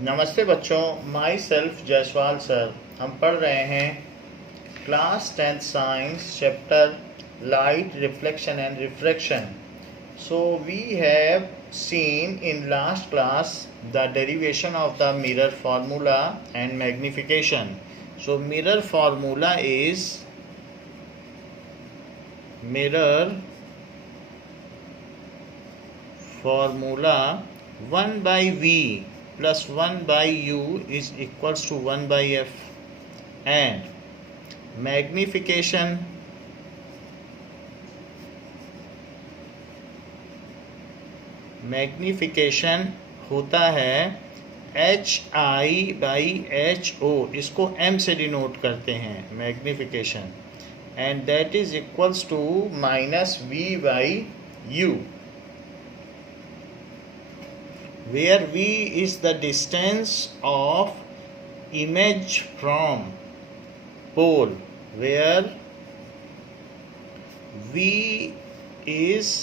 नमस्ते बच्चों, my self Jaiswal sir. हम पढ़ रहे हैं class 10th science chapter light reflection and refraction. So we have seen in last class the derivation of the mirror formula and magnification. So mirror formula is mirror formula 1 by V plus 1 by U is equals to 1 by F, and magnification होता है HI by HO, इसको M से denote करते हैं magnification, and that is equals to minus V by U, where V is the distance of image from pole, where V is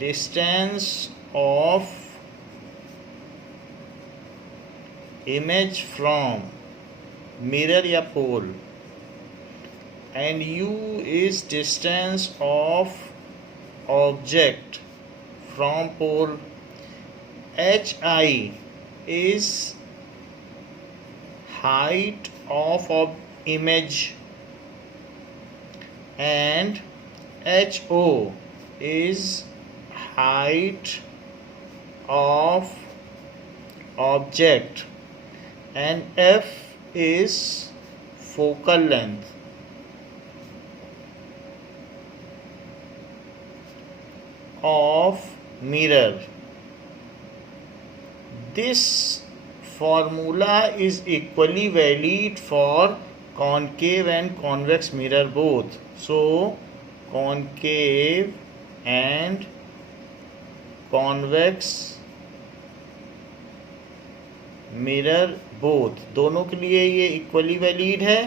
distance of image from mirror या pole, and U is distance of object from pole. HI is height of image, and HO is height of object, and F is focal length. Of mirror. This formula is equally valid for concave and convex mirror both. So concave and convex mirror both, दोनों के लिए ये equally valid है.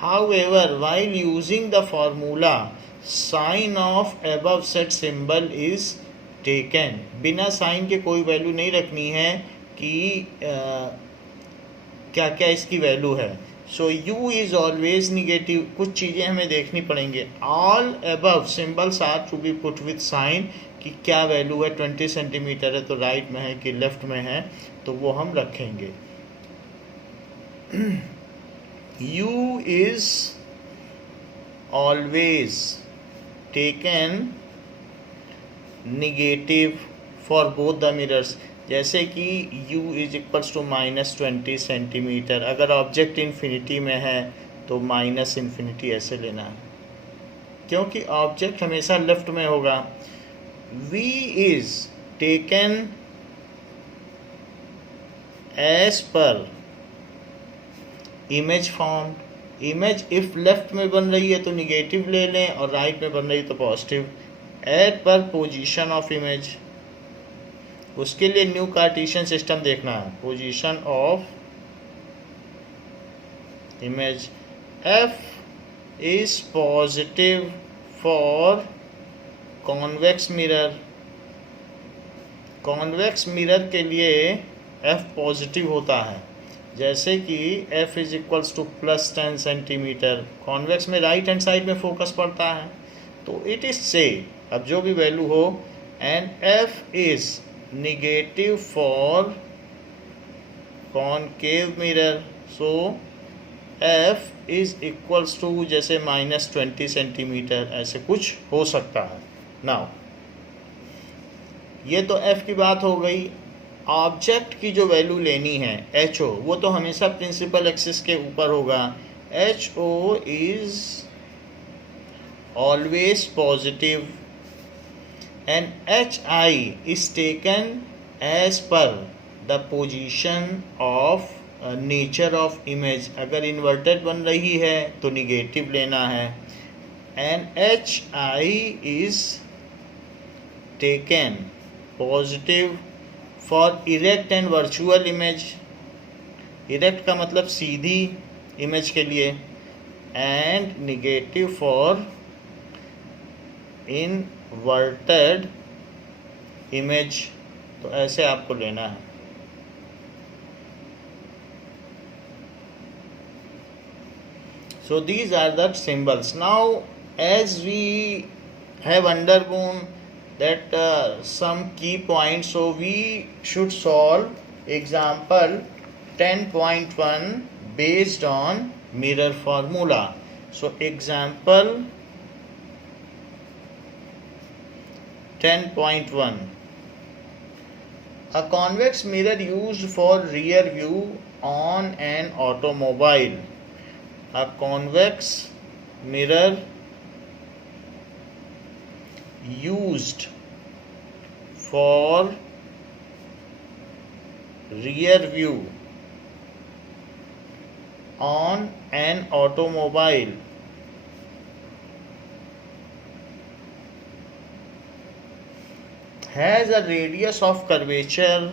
However, while using the formula, sign of above set symbol is taken. बिना sign के कोई value नहीं रखनी है कि क्या क्या इसकी वैल्यू है. So U is always negative. कुछ चीज़ें हमें देखनी पड़ेंगे. All above symbols are to be put with sign कि क्या वैल्यू है. 20 सेंटीमीटर है तो राइट में है कि लेफ्ट में है, तो वो हम रखेंगे. U is always taken negative for both the mirrors. जैसे कि U is equals to -20 centimetre. अगर ऑब्जेक्ट इन्फिनिटी में है तो -∞ ऐसे लेना है, क्योंकि ऑब्जेक्ट हमेशा लेफ्ट में होगा. V is taken as per image form. Image if left में बन रही है तो निगेटिव ले लें और राइट में बन रही है तो positive. At per position of image, उसके लिए न्यू कार्टेशियन सिस्टम देखना है. Position of image. F is positive for convex mirror. Convex mirror के लिए F पॉजिटिव होता है. जैसे कि F is equals to +10 centimetre. Convex में राइट हैंड साइड में फोकस पड़ता है, तो इट इज से अब जो भी वैल्यू हो. And F is negative for concave mirror. So F is equals to जैसे -20 सेंटीमीटर, ऐसे कुछ हो सकता है. नाउ ये तो F की बात हो गई. ऑब्जेक्ट की जो वैल्यू लेनी है HO, वो तो हमेशा प्रिंसिपल एक्सिस के ऊपर होगा. HO is always positive, and HI is taken as per the position of nature of image. अगर इन्वर्टेड बन रही है तो निगेटिव लेना है. and HI is taken positive for erect and virtual image. erect का मतलब सीधी इमेज के लिए, and negative for inverted image. तो ऐसे आपको लेना है. So these are the symbols. Now as we have undergone that some key points, so we should solve example 10.1 based on mirror formula. So example 10.1, a convex mirror used for rear view on an automobile. A convex mirror used for rear view on an automobile has a radius of curvature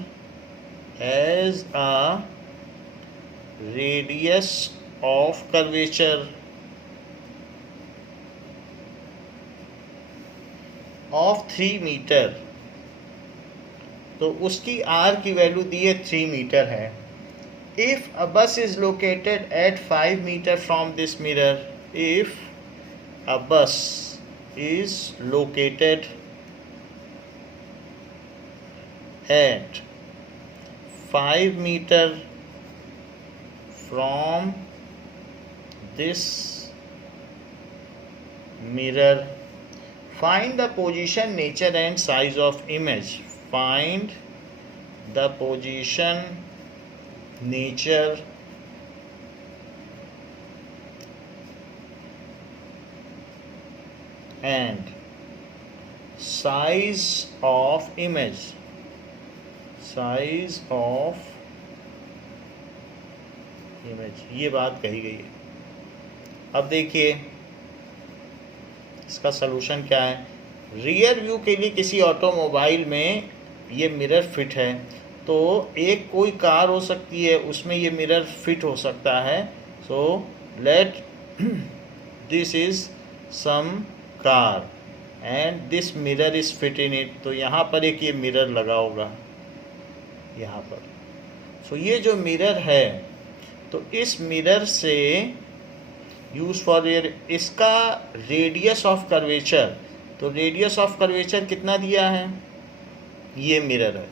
of 3 metre. तो उसकी r की value दी है 3 metre है. If a bus is located at 5 meter from this mirror, if a bus is located at 5 meter from this mirror, find the position, nature and size of image. Find the position, nature and size of image. Size of image, ये बात कही गई है. अब देखिए इसका solution क्या है. रियर व्यू के लिए किसी ऑटोमोबाइल में ये मिरर फिट है. तो एक कोई कार हो सकती है, उसमें ये मिरर फिट हो सकता है. So let this is some car and this mirror is fit in it. तो यहाँ पर एक ये मिरर लगा होगा यहाँ पर. सो ये जो मिरर है, तो इस मिरर से यूज फॉर एयर, इसका रेडियस ऑफ कर्वेचर. तो रेडियस ऑफ कर्वेचर कितना दिया है, ये मिरर है.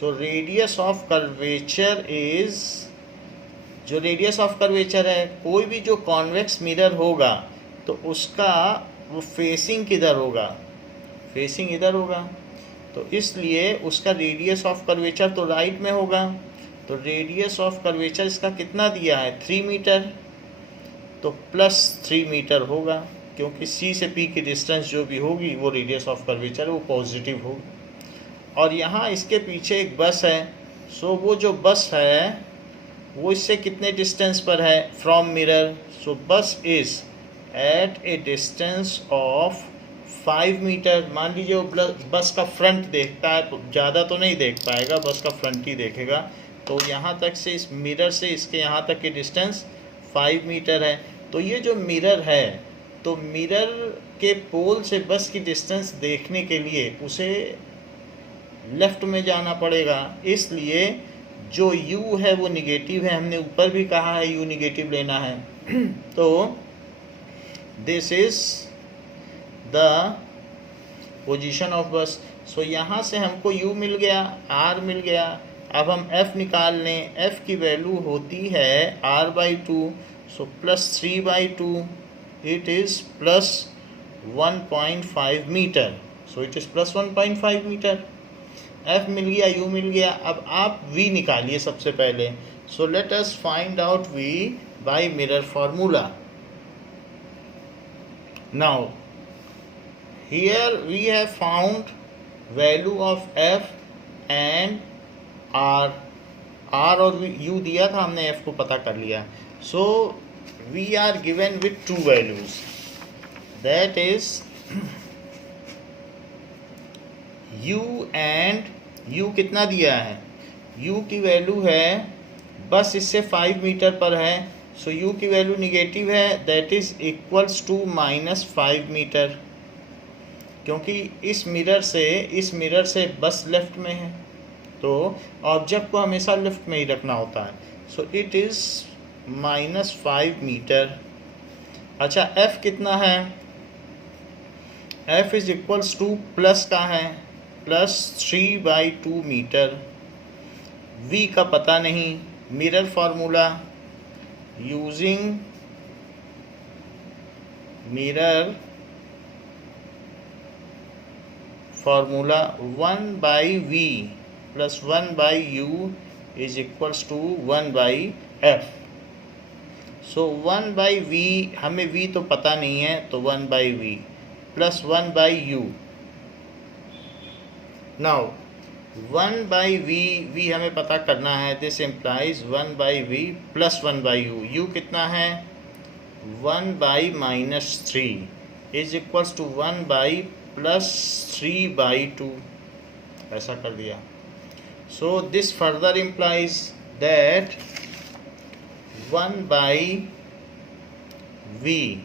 So radius of curvature is, जो रेडियस ऑफ कर्वेचर है, कोई भी जो कॉन्वेक्स मिरर होगा तो उसका वो फेसिंग किधर होगा, फेसिंग इधर होगा. तो इसलिए उसका रेडियस ऑफ कर्वेचर तो राइट में होगा. तो रेडियस ऑफ कर्वेचर इसका कितना दिया है, 3 मीटर. तो प्लस 3 मीटर होगा, क्योंकि सी से पी की डिस्टेंस जो भी होगी वो रेडियस ऑफ कर्वेचर है, वो पॉजिटिव होगी. और यहाँ इसके पीछे एक बस है. सो वो जो बस है वो इससे कितने डिस्टेंस पर है from mirror. So bus is at a distance of 5 metre. मान लीजिए वो बस का फ्रंट देखता है, तो ज़्यादा तो नहीं देख पाएगा, बस का फ्रंट ही देखेगा. तो यहाँ तक से, इस मिरर से इसके यहाँ तक की डिस्टेंस 5 मीटर है. तो ये जो मिरर है, तो मिरर के पोल से बस की डिस्टेंस देखने के लिए उसे लेफ़्ट में जाना पड़ेगा. इसलिए जो u है वो निगेटिव है. हमने ऊपर भी कहा है u निगेटिव लेना है. तो this is the position of बस. सो यहाँ से हमको u मिल गया, r मिल गया. अब हम f निकाल लें. f की वैल्यू होती है r/2. So +3/2, it is +1.5 metre. So it is +1.5 metre. f मिल गया, u मिल गया. अब आप v निकालिए सबसे पहले. So let us find out v by mirror formula. Now here we have found value of f and r. और u दिया था, हमने f को पता कर लिया. so we are given with two values, that is u and u कितना दिया है, u की वैल्यू है, बस इससे 5 मीटर पर है. सो u की वैल्यू निगेटिव है, that is equals to -5 metre. क्योंकि इस मिरर से बस लेफ्ट में है, तो ऑब्जेक्ट को हमेशा लेफ्ट में ही रखना होता है. So it is -5 metre. अच्छा f कितना है, f is equals to plus का है +3/2 मीटर। v का पता नहीं, mirror formula using mirror formula 1/v + 1/u is equals to 1/f। So 1/v, हमें v तो पता नहीं है तो 1/v + 1/u। Now 1/v, v हमें पता करना है, this implies 1/v + 1/u। u कितना है 1/-3 इज इक्वल्स टू 1/+ 3/2, ऐसा कर दिया। So this further implies that 1/v,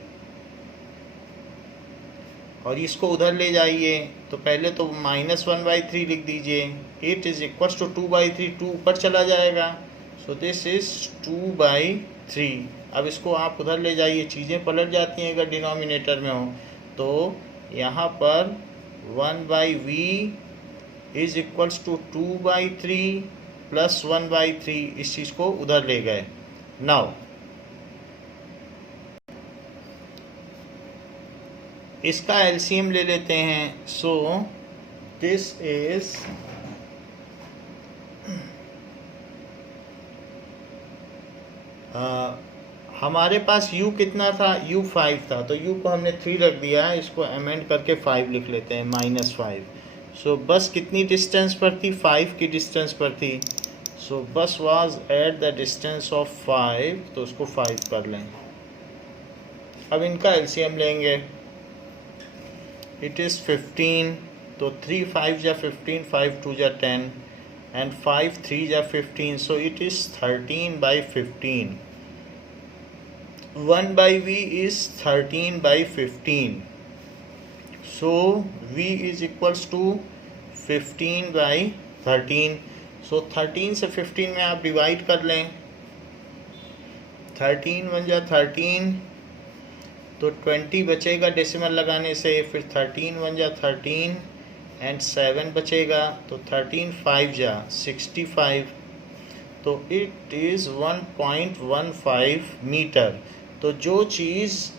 और इसको उधर ले जाइए तो पहले तो -1/3 लिख दीजिए। इट इज इक्वल्स टू 2/3, 2 ऊपर चला जाएगा, सो दिस इज 2/3। अब इसको आप उधर ले जाइए, चीज़ें पलट जाती हैं अगर डिनोमिनेटर में हो। तो यहाँ पर 1/v इज इक्वल्स टू 2/3 + 1/3, इस चीज़ को उधर ले गए। नाउ इसका एलसीएम ले लेते हैं। सो दिस इज हमारे पास u कितना था, u 5 था, तो u को हमने 3 रख दिया है, इसको अमेंड करके 5 लिख लेते हैं, -5। सो बस कितनी डिस्टेंस पर थी, 5 की डिस्टेंस पर थी। सो बस was at the distance of 5, तो उसको 5 कर लें। अब इनका एलसीएम लेंगे, इट इज़ 15, तो 3 5 जा 15, 5 2 जा 10 एंड 5 3 जा 15, सो it is 13/15। 1/v is 13/15, so v is equals to 15/13। so 13 से 15 में आप डिवाइड कर लें, 13 1 जा 13, तो 20 बचेगा डेसिमल लगाने से, फिर 13 1 जा 13 एंड 7 बचेगा, तो 13 5 जा 65, तो इट इज़ 1.15 मीटर। तो जो चीज़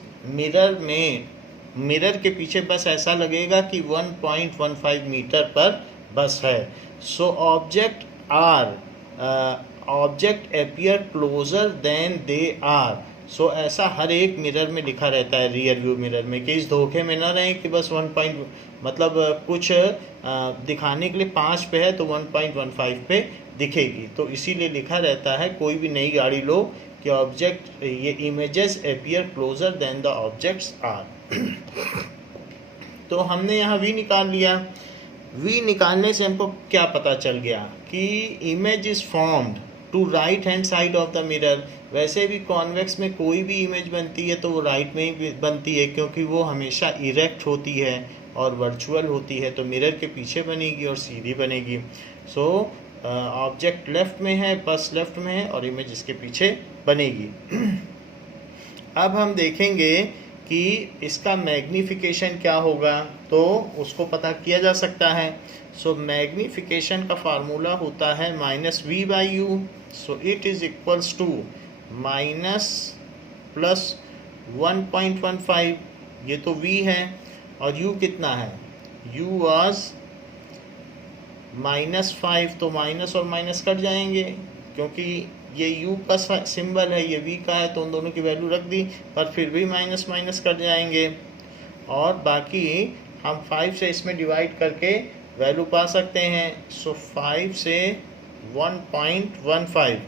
मिरर के पीछे बस ऐसा लगेगा कि 1.15 मीटर पर बस है। So object appear closer than they are. सो ऐसा हर एक मिरर में लिखा रहता है, रियर व्यू मिरर में, कि इस धोखे में ना रहें कि बस 1 मतलब कुछ दिखाने के लिए 5 पे है तो 1.15 पे दिखेगी, तो इसीलिए लिखा रहता है कोई भी नई गाड़ी लो कि ऑब्जेक्ट, ये images appear closer than the objects are. तो हमने यहाँ v निकाल लिया। v निकालने से हमको क्या पता चल गया कि image is formed to right hand side of the mirror. वैसे भी कॉन्वेक्स में कोई भी इमेज बनती है तो वो राइट में ही बनती है, क्योंकि वो हमेशा इरेक्ट होती है और वर्चुअल होती है, तो मिरर के पीछे बनेगी और सीधी बनेगी। सो ऑब्जेक्ट लेफ्ट में है, बस लेफ्ट में है, और इमेज इसके पीछे बनेगी। अब हम देखेंगे कि इसका मैग्नीफिकेशन क्या होगा, तो उसको पता किया जा सकता है। सो मैग्नीफिकेशन का फार्मूला होता है -v/u। So it is equals to -+1.15, ये तो v है, और u कितना है, u वाज -5, तो माइनस और माइनस कट जाएंगे, क्योंकि ये u का सिंबल है, ये v का है, तो उन दोनों की वैल्यू रख दी, पर फिर भी माइनस माइनस कट जाएंगे, और बाकी हम 5 से इसमें डिवाइड करके वैल्यू पा सकते हैं। सो 5 से 1.15,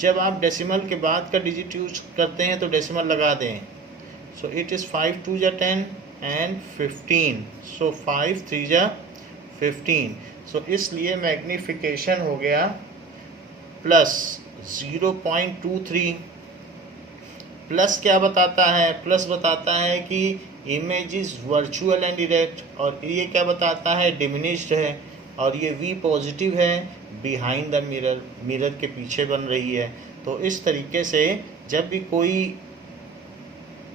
जब आप डेसिमल के बाद का डिजिट यूज करते हैं तो डेसिमल लगा दें। सो इट इज़ 5 2 जा 10 एंड 15, सो 5 3 जा 15। सो इसलिए मैग्नीफिकेशन हो गया +0.23। प्लस क्या बताता है, प्लस बताता है कि image is virtual and erect, और ये क्या बताता है, डिमिनिश्ड है, और ये v पॉजिटिव है, बिहाइंड द मिरर, मिरर के पीछे बन रही है। तो इस तरीके से जब भी कोई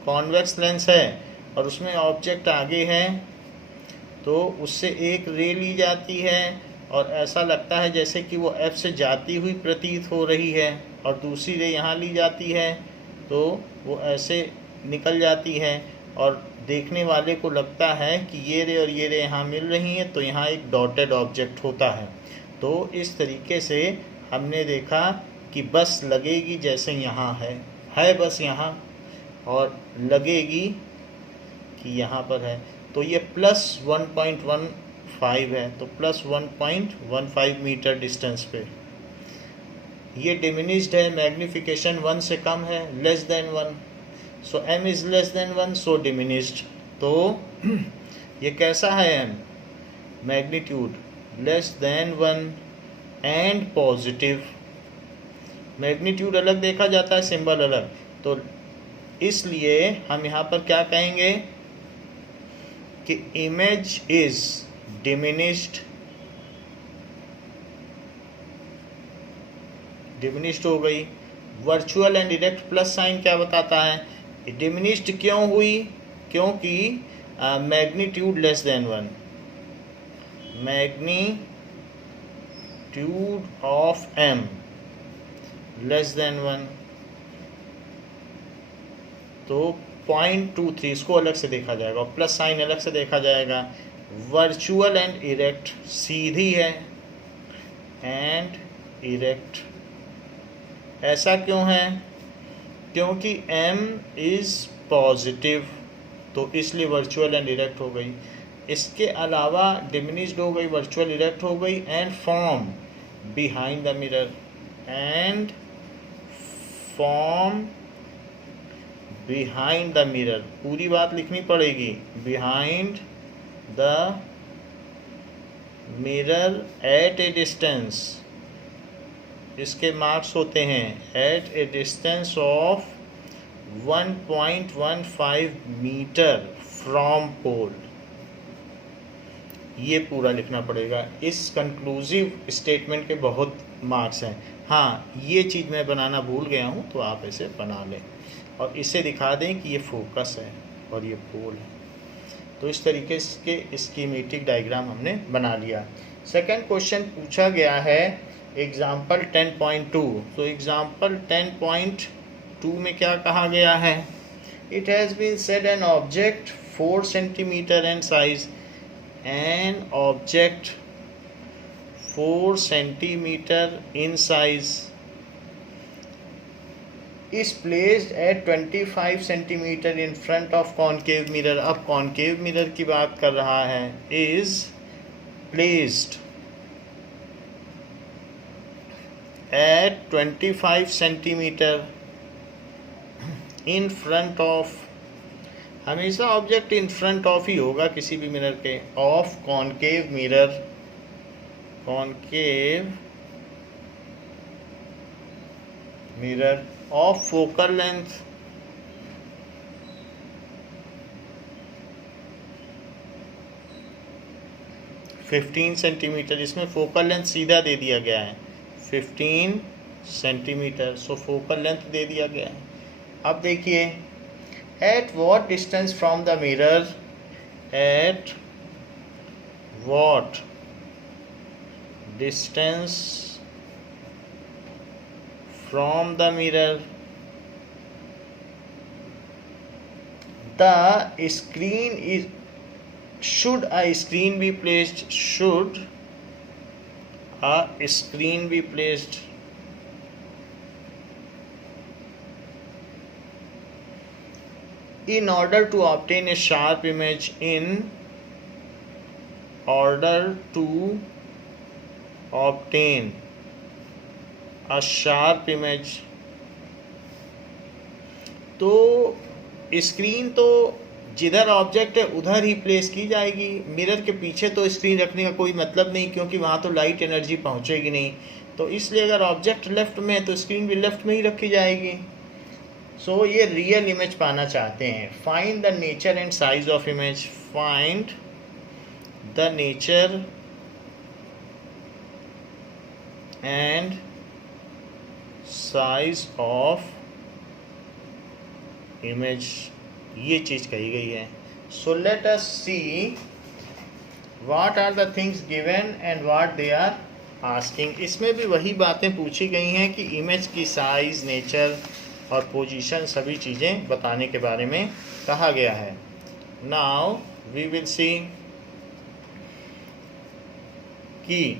कॉन्वेक्स लेंस है और उसमें ऑब्जेक्ट आगे है तो उससे एक रे ली जाती है और ऐसा लगता है जैसे कि वो एफ से जाती हुई प्रतीत हो रही है, और दूसरी रे यहाँ ली जाती है तो वो ऐसे निकल जाती है और देखने वाले को लगता है कि ये रे और ये रे यहाँ मिल रही हैं, तो यहाँ एक डॉटेड ऑब्जेक्ट होता है। तो इस तरीके से हमने देखा कि बस लगेगी जैसे यहाँ है बस यहाँ, और लगेगी कि यहाँ पर है, तो ये +1.15 है, तो +1.15 मीटर डिस्टेंस पे। ये डिमिनिश्ड है, मैग्निफिकेशन 1 से कम है, less than 1, so m is less than 1, so diminished. तो ये कैसा है m? Magnitude less than 1 and positive. Magnitude अलग देखा जाता है, सिंबल अलग, तो इसलिए हम यहाँ पर क्या कहेंगे कि इमेज इज डिमिनिश्ड हो गई। Virtual and direct plus sign क्या बताता है? डिमिनिश्ड क्यों हुई? क्योंकि magnitude less than 1, magnitude of m less than 1, तो 0.23 इसको अलग से देखा जाएगा और प्लस साइन अलग से देखा जाएगा। वर्चुअल एंड इरेक्ट सीधी है एंड इरेक्ट, ऐसा क्यों है? क्योंकि m इज़ पॉजिटिव, तो इसलिए वर्चुअल एंड इरेक्ट हो गई। इसके अलावा डिमिनिश्ड हो गई, वर्चुअल इरेक्ट हो गई, and form behind the mirror, and form behind the mirror, पूरी बात लिखनी पड़ेगी, behind the mirror at a distance. इसके मार्क्स होते हैं at a distance of 1.15 metre from pole, ये पूरा लिखना पड़ेगा। इस कंक्लूसिव स्टेटमेंट के बहुत मार्क्स हैं। हाँ, ये चीज़ मैं बनाना भूल गया हूँ, तो आप इसे बना लें और इसे दिखा दें कि ये फोकस है और ये पोल है। तो इस तरीके के स्कीमेटिक डायग्राम हमने बना लिया। सेकंड क्वेश्चन पूछा गया है एग्जाम्पल 10.2। तो एग्जाम्पल 10.2 में क्या कहा गया है? It has been said an object 4 centimetre and size, an object 4 centimetre in size is placed at 25 centimetre in front of concave mirror। अब concave mirror की बात कर रहा है। is placed at 25 centimetre in front of, हमेशा object in front of ही होगा किसी भी मिरर के, of concave mirror, concave mirror of focal length 15 centimetre. इसमें फोकल लेंथ सीधा दे दिया गया है 15 सेंटीमीटर, सो फोकल लेंथ दे दिया गया है। अब देखिए, at what distance from the mirror, at what distance from the mirror the screen is, should a screen be placed, should a screen be placed in order to obtain a sharp image, in order to obtain a sharp image। तो screen तो जिधर object है उधर ही place की जाएगी, mirror के पीछे तो स्क्रीन रखने का कोई मतलब नहीं, क्योंकि वहाँ तो लाइट एनर्जी पहुँचेगी नहीं। तो इसलिए अगर ऑब्जेक्ट लेफ्ट में है तो स्क्रीन भी लेफ्ट में ही रखी जाएगी। सो ये रियल इमेज पाना चाहते हैं। Find the nature and size of image, find the nature and size of image, ये चीज़ कही गई है। So let us see what are the things given and what they are asking. इसमें भी वही बातें पूछी गई हैं कि इमेज की साइज, नेचर और पोजीशन, सभी चीज़ें बताने के बारे में कहा गया है। नाउ वी विल सी कि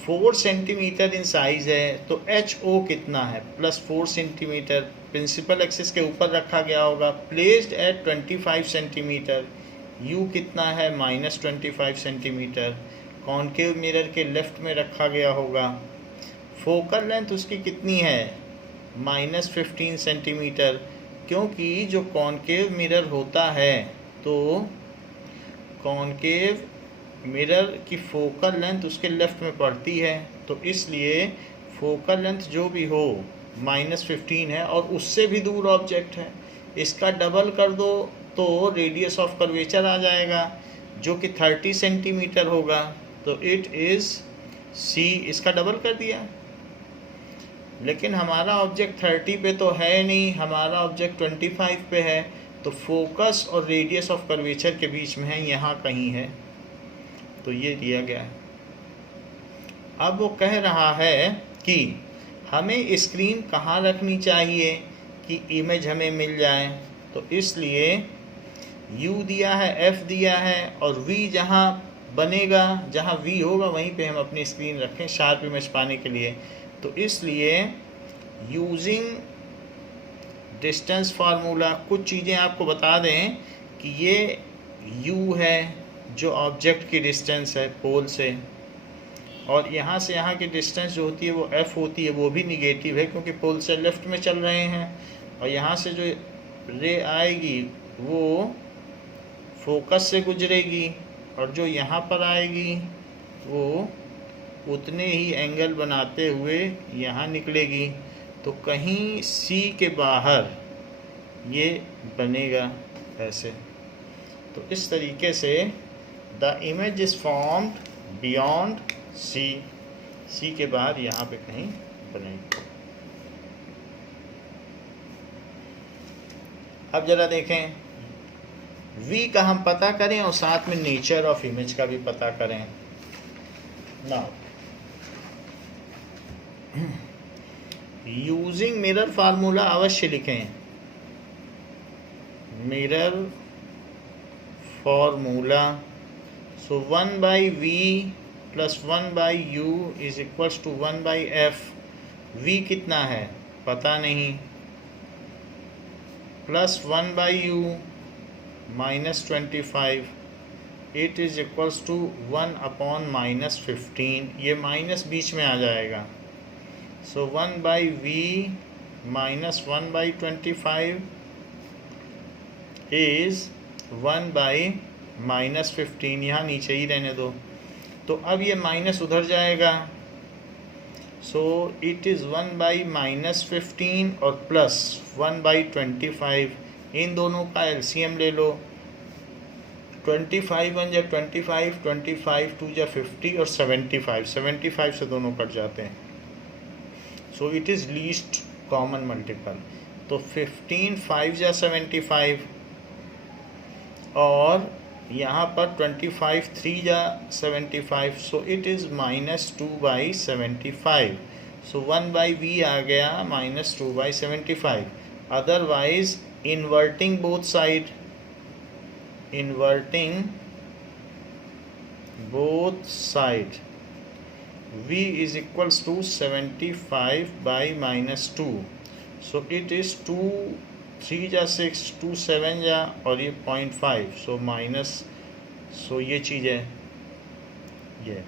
4 सेंटीमीटर इन साइज है, तो HO कितना है, +4 सेंटीमीटर प्रिंसिपल एक्सिस के ऊपर रखा गया होगा, प्लेस्ड एट 25 सेंटीमीटर। U कितना है, -25 सेंटीमीटर, कॉन्केव मिरर के लेफ्ट में रखा गया होगा। फोकल लेंथ उसकी कितनी है, -15 सेंटीमीटर, क्योंकि जो कॉन्केव मिरर होता है तो कॉन्केव मिरर की फोकल लेंथ उसके लेफ्ट में पड़ती है, तो इसलिए फोकल लेंथ जो भी हो -15 है और उससे भी दूर ऑब्जेक्ट है। इसका डबल कर दो तो रेडियस ऑफ कर्वेचर आ जाएगा जो कि 30 सेंटीमीटर होगा, तो इट इज़ C। इसका डबल कर दिया, लेकिन हमारा ऑब्जेक्ट 30 पे तो है नहीं, हमारा ऑब्जेक्ट 25 पे है, तो फोकस और रेडियस ऑफ कर्वेचर के बीच में है, यहाँ कहीं है, तो ये दिया गया है। अब वो कह रहा है कि हमें स्क्रीन कहाँ रखनी चाहिए कि इमेज हमें मिल जाए, तो इसलिए U दिया है, F दिया है और V जहाँ बनेगा, जहाँ V होगा वहीं पे हम अपनी स्क्रीन रखें शार्प इमेज पाने के लिए। तो इसलिए यूजिंग डिस्टेंस फार्मूला कुछ चीज़ें आपको बता दें कि ये U है जो ऑब्जेक्ट की डिस्टेंस है पोल से, और यहाँ से यहाँ की डिस्टेंस जो होती है वो F होती है, वो भी निगेटिव है क्योंकि पोल से लेफ्ट में चल रहे हैं, और यहाँ से जो रे आएगी वो फोकस से गुजरेगी और जो यहाँ पर आएगी वो उतने ही एंगल बनाते हुए यहाँ निकलेगी, तो कहीं C के बाहर ये बनेगा ऐसे। तो इस तरीके से the image is formed beyond C के बाहर यहाँ पे कहीं बनेगी। अब जरा देखें V का हम पता करें और साथ में नेचर ऑफ इमेज का भी पता करें। नाउ यूजिंग मिरर फार्मूला अवश्य लिखें। Mirror formula, so 1/V + 1/U is equals to 1/F। V कितना है पता नहीं, plus 1/U -25, it is equals to 1/-15। ये माइनस बीच में आ जाएगा, सो 1/V - 1/25 इज 1/-15। यहाँ नीचे ही रहने दो, तो अब ये माइनस उधर जाएगा, सो इट इज़ 1/-15 और प्लस 1/25। इन दोनों का एलसीएम ले लो, 25 1 या 25, 25 2 या 50 और 75 से दोनों कट जाते हैं, सो it is least common multiple. तो 15 5 या 75 और यहाँ पर 25 3 या 75, सो इट इज़ -2/75। सो 1/V आ गया -2/75। Otherwise inverting both side, V is equals to 75/-2, so it is 2 3 या 6 2 7 या और ये 0.5, सो माइनस, सो ये चीज़ है ये।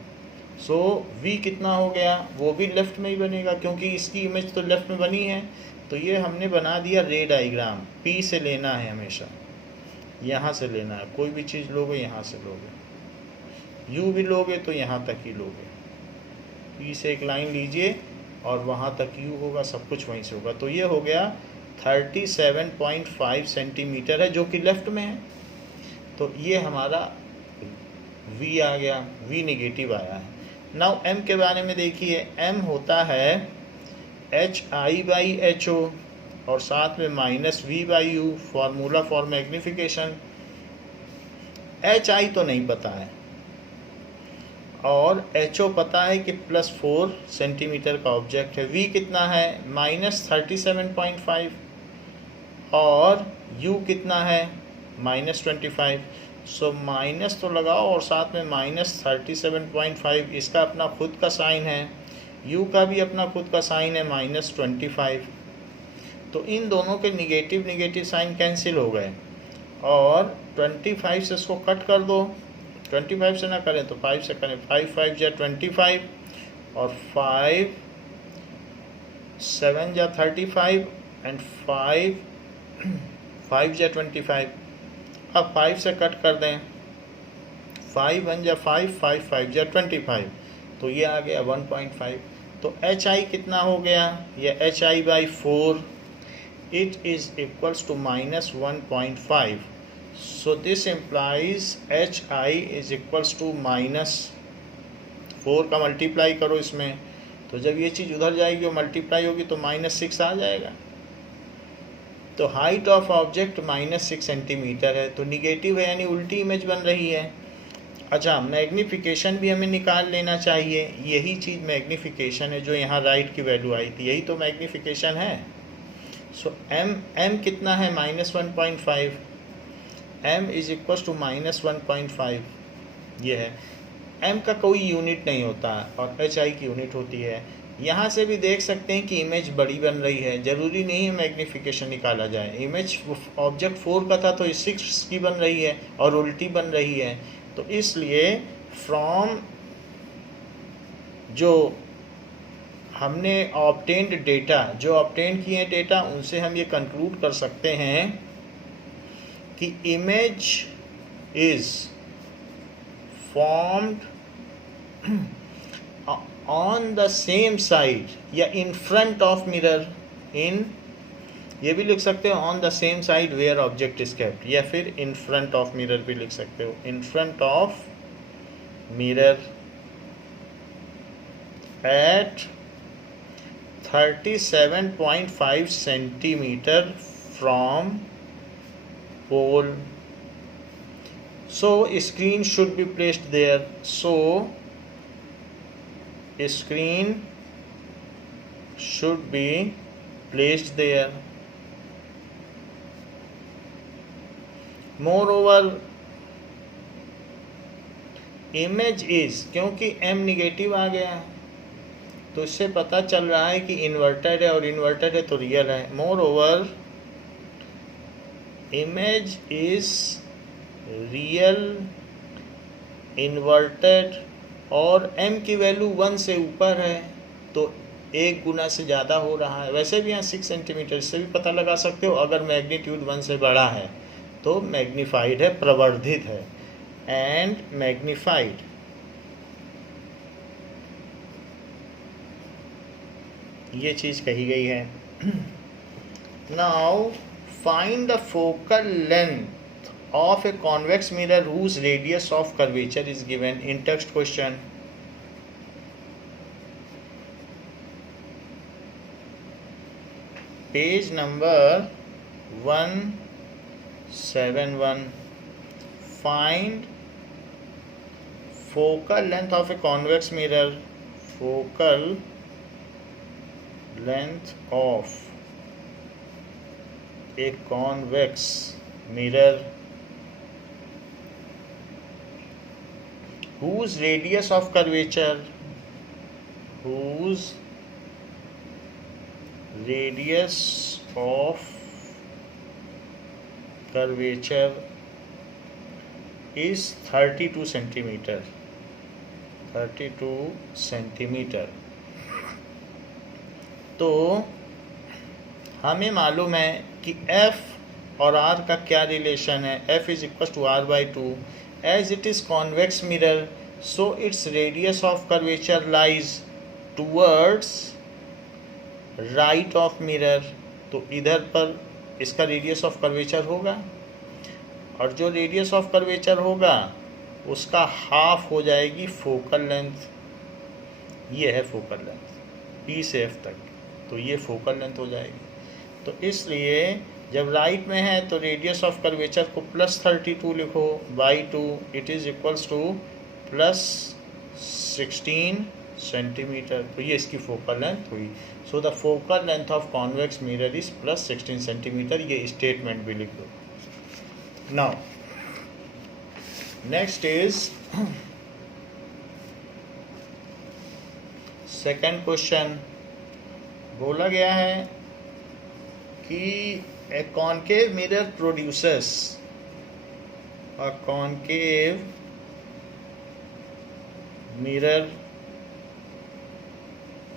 सो V कितना हो गया, वो भी लेफ्ट में ही बनेगा क्योंकि इसकी इमेज तो लेफ्ट में बनी है, तो ये हमने बना दिया रे डायग्राम। P से लेना है हमेशा, यहाँ से लेना है, कोई भी चीज़ लोगे यहाँ से लोगे, U भी लोगे तो यहाँ तक ही लोगे, P से एक लाइन लीजिए और वहाँ तक U होगा, सब कुछ वहीं से होगा। तो ये हो गया 37.5 सेंटीमीटर है जो कि लेफ्ट में है, तो ये हमारा V आ गया, V नेगेटिव आया है। नाउ M के बारे में देखिए, M होता है H I by H O और साथ में minus v by u, formula for magnification. H I तो नहीं पता है और एच ओ पता है कि +4 सेंटीमीटर का ऑब्जेक्ट है। वी कितना है? -37.5 और यू कितना है? -25। सो माइनस तो लगाओ और साथ में -37.5, इसका अपना खुद का साइन है, यू का भी अपना खुद का साइन है -25। तो इन दोनों के निगेटिव निगेटिव साइन कैंसिल हो गए और 25 से इसको कट कर दो। 25 से ना करें तो 5 से करें। 5 5 जा 25 और 5 7 जा 35 एंड 5 5 जा 25। अब 5 से कट कर दें। 5 1 जा 5, 5 5 जा 25, तो ये आ गया 1.5। तो एच आई कितना हो गया? ये H I by 4, it is equals to -1.5। So this implies HI is equals to -4 का मल्टीप्लाई करो इसमें, तो जब ये चीज़ उधर जाएगी और मल्टीप्लाई होगी तो -6 आ जाएगा। तो हाइट ऑफ ऑब्जेक्ट -6 सेंटीमीटर है, तो निगेटिव है यानी उल्टी इमेज बन रही है। अच्छा, मैग्नीफिकेशन भी हमें निकाल लेना चाहिए। यही चीज़ मैग्नीफिकेशन है जो यहाँ राइट की वैल्यू आई थी, यही तो मैग्नीफिकेशन है। सो एम कितना है? -1.5। m इज इक्वल्स टू -1.5, ये है। m का कोई यूनिट नहीं होता और एच आई की यूनिट होती है। यहाँ से भी देख सकते हैं कि इमेज बड़ी बन रही है, ज़रूरी नहीं है मैग्नीफिकेशन निकाला जाए। इमेज ऑब्जेक्ट 4 का था तो 6 की बन रही है और उल्टी बन रही है, तो इसलिए फ्रॉम जो हमने ऑब्टेन्ड डेटा, जो ऑब्टेन किए डेटा, उनसे हम ये कंक्लूड कर सकते हैं कि image is formed on the same side या in front of mirror, in, ये भी लिख सकते हो on the same side where object is kept, या फिर इन फ्रंट ऑफ मिरर भी लिख सकते हो, इन front of mirror at 37.5 centimetre from pole. So screen should be placed there. So screen should be placed there. Moreover, image is, क्योंकि m negative आ गया है तो इससे पता चल रहा है कि इन्वर्टेड है, और इन्वर्टेड है तो रियल है। Moreover, image is real inverted और m की वैल्यू 1 से ऊपर है तो 1 गुना से ज़्यादा हो रहा है। वैसे भी यहाँ 6 सेंटीमीटर, इससे भी पता लगा सकते हो। अगर मैग्नीट्यूड 1 से बड़ा है तो मैग्नीफाइड है, प्रवर्धित है, एंड मैग्नीफाइड। ये चीज़ कही गई है। Now find the focal length of a convex mirror whose radius of curvature is given in text question. Page number 171. Find focal length of a convex mirror. Focal length of a convex mirror whose radius of curvature is 32 centimeter. 32 centimeter। तो हमें मालूम है कि f और r का क्या relation है। f is equal to r/2। As it is convex mirror, so its radius of curvature lies towards right of mirror. तो इधर पर इसका रेडियस ऑफ कर्वेचर होगा, और जो रेडियस ऑफ कर्वेचर होगा उसका हाफ हो जाएगी फोकल लेंथ। ये है फोकल लेंथ P से F तक। तो ये फोकल लेंथ हो जाएगी। तो इसलिए जब राइट में है तो रेडियस ऑफ कर्वेचर को +32 लिखो by 2, it is equals to +16 centimetre. तो ये इसकी फोकल लेंथ हुई। So the focal length of convex mirror is +16 centimetre. ये स्टेटमेंट भी लिख दो। Now next is second question. बोला गया है कि a concave mirror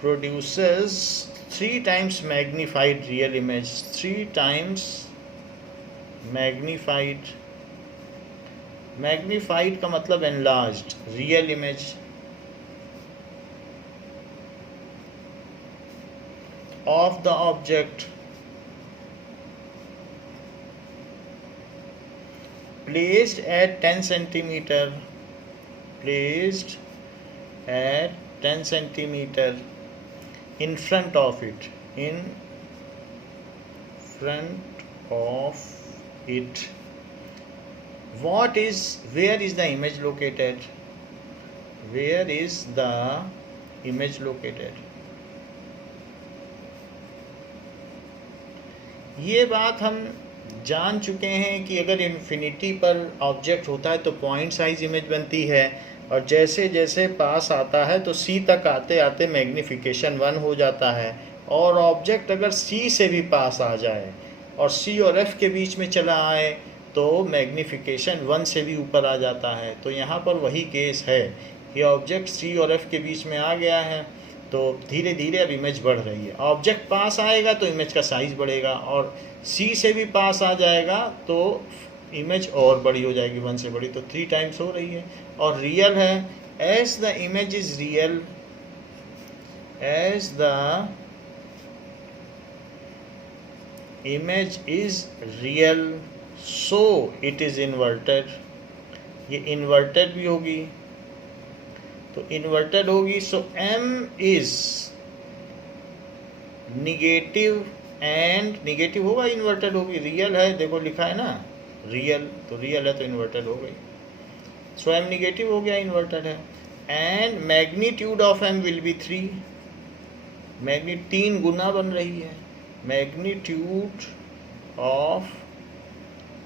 produces three times magnified real image, 3 times magnified का मतलब enlarged real image of the object placed at 10 centimeter in front of it, where is the image located? ये बात हम जान चुके हैं कि अगर इन्फिनिटी पर ऑब्जेक्ट होता है तो पॉइंट साइज इमेज बनती है, और जैसे जैसे पास आता है तो सी तक आते आते मैग्नीफिकेशन 1 हो जाता है, और ऑब्जेक्ट अगर सी से भी पास आ जाए और सी और एफ के बीच में चला आए तो मैग्नीफिकेशन 1 से भी ऊपर आ जाता है। तो यहाँ पर वही केस है कि ऑब्जेक्ट सी और एफ के बीच में आ गया है तो धीरे धीरे अब इमेज बढ़ रही है। ऑब्जेक्ट पास आएगा तो इमेज का साइज़ बढ़ेगा, और सी से भी पास आ जाएगा तो इमेज और बड़ी हो जाएगी, 1 से बड़ी, तो 3 टाइम्स हो रही है। और रियल है, as the image is real, as the image is real so it is inverted. ये इन्वर्टेड भी होगी, तो इन्वर्टेड होगी, so m is negative and negative होगा, इन्वर्टेड होगी। रियल है, देखो लिखा है ना रियल, तो रियल है तो इन्वर्टेड हो गई। सो एम निगेटिव हो गया, इन्वर्टेड है। And magnitude of M will be 3, 3 गुना बन रही है। Magnitude of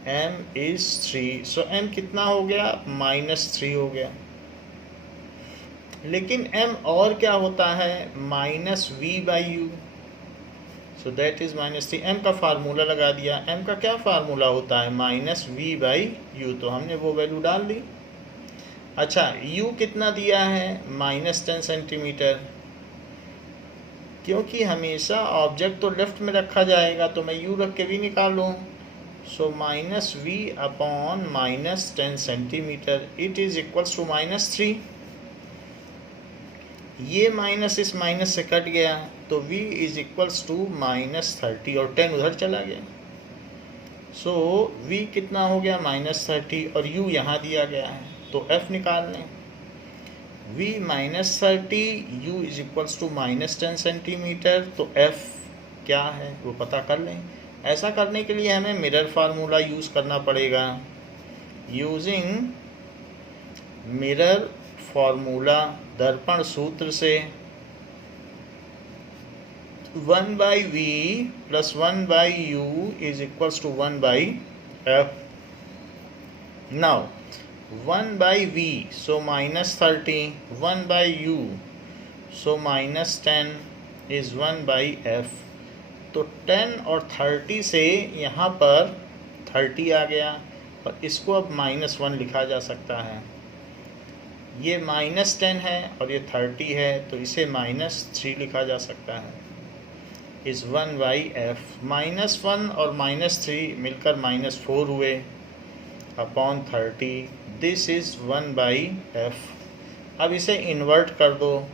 M is 3, so M कितना हो गया, -3 हो गया। लेकिन m और क्या होता है, -v/u, so that is -3। m का फार्मूला लगा दिया। m का क्या फार्मूला होता है, -v/u, तो हमने वो वैल्यू डाल दी। अच्छा, u कितना दिया है, -10 सेंटीमीटर। क्योंकि हमेशा ऑब्जेक्ट तो लेफ्ट में रखा जाएगा तो मैं u रख के भी निकालूँ, so -v/-10 centimetre it is equals to -3। ये माइनस इस माइनस से कट गया तो v इज इक्वल्स टू -30, और 10 उधर चला गया। सो v कितना हो गया, -30, और u यहाँ दिया गया है तो f निकाल लें। v -30, u is equals to -10 centimetre, तो f क्या है वो पता कर लें। ऐसा करने के लिए हमें मिरर फार्मूला यूज़ करना पड़ेगा। यूजिंग मिरर फार्मूला, दर्पण सूत्र से 1/v + 1/u is equals to 1/f। Now 1/v so -30, 1/u so -10 is 1/f। तो 10 और 30 से यहाँ पर 30 आ गया, और इसको अब -1 लिखा जा सकता है। ये -10 है और ये 30 है तो इसे -3 लिखा जा सकता है, इस 1/f। -1 और -3 मिलकर -4 हुए अपॉन 30, दिस इज 1/f। अब इसे इन्वर्ट कर दो,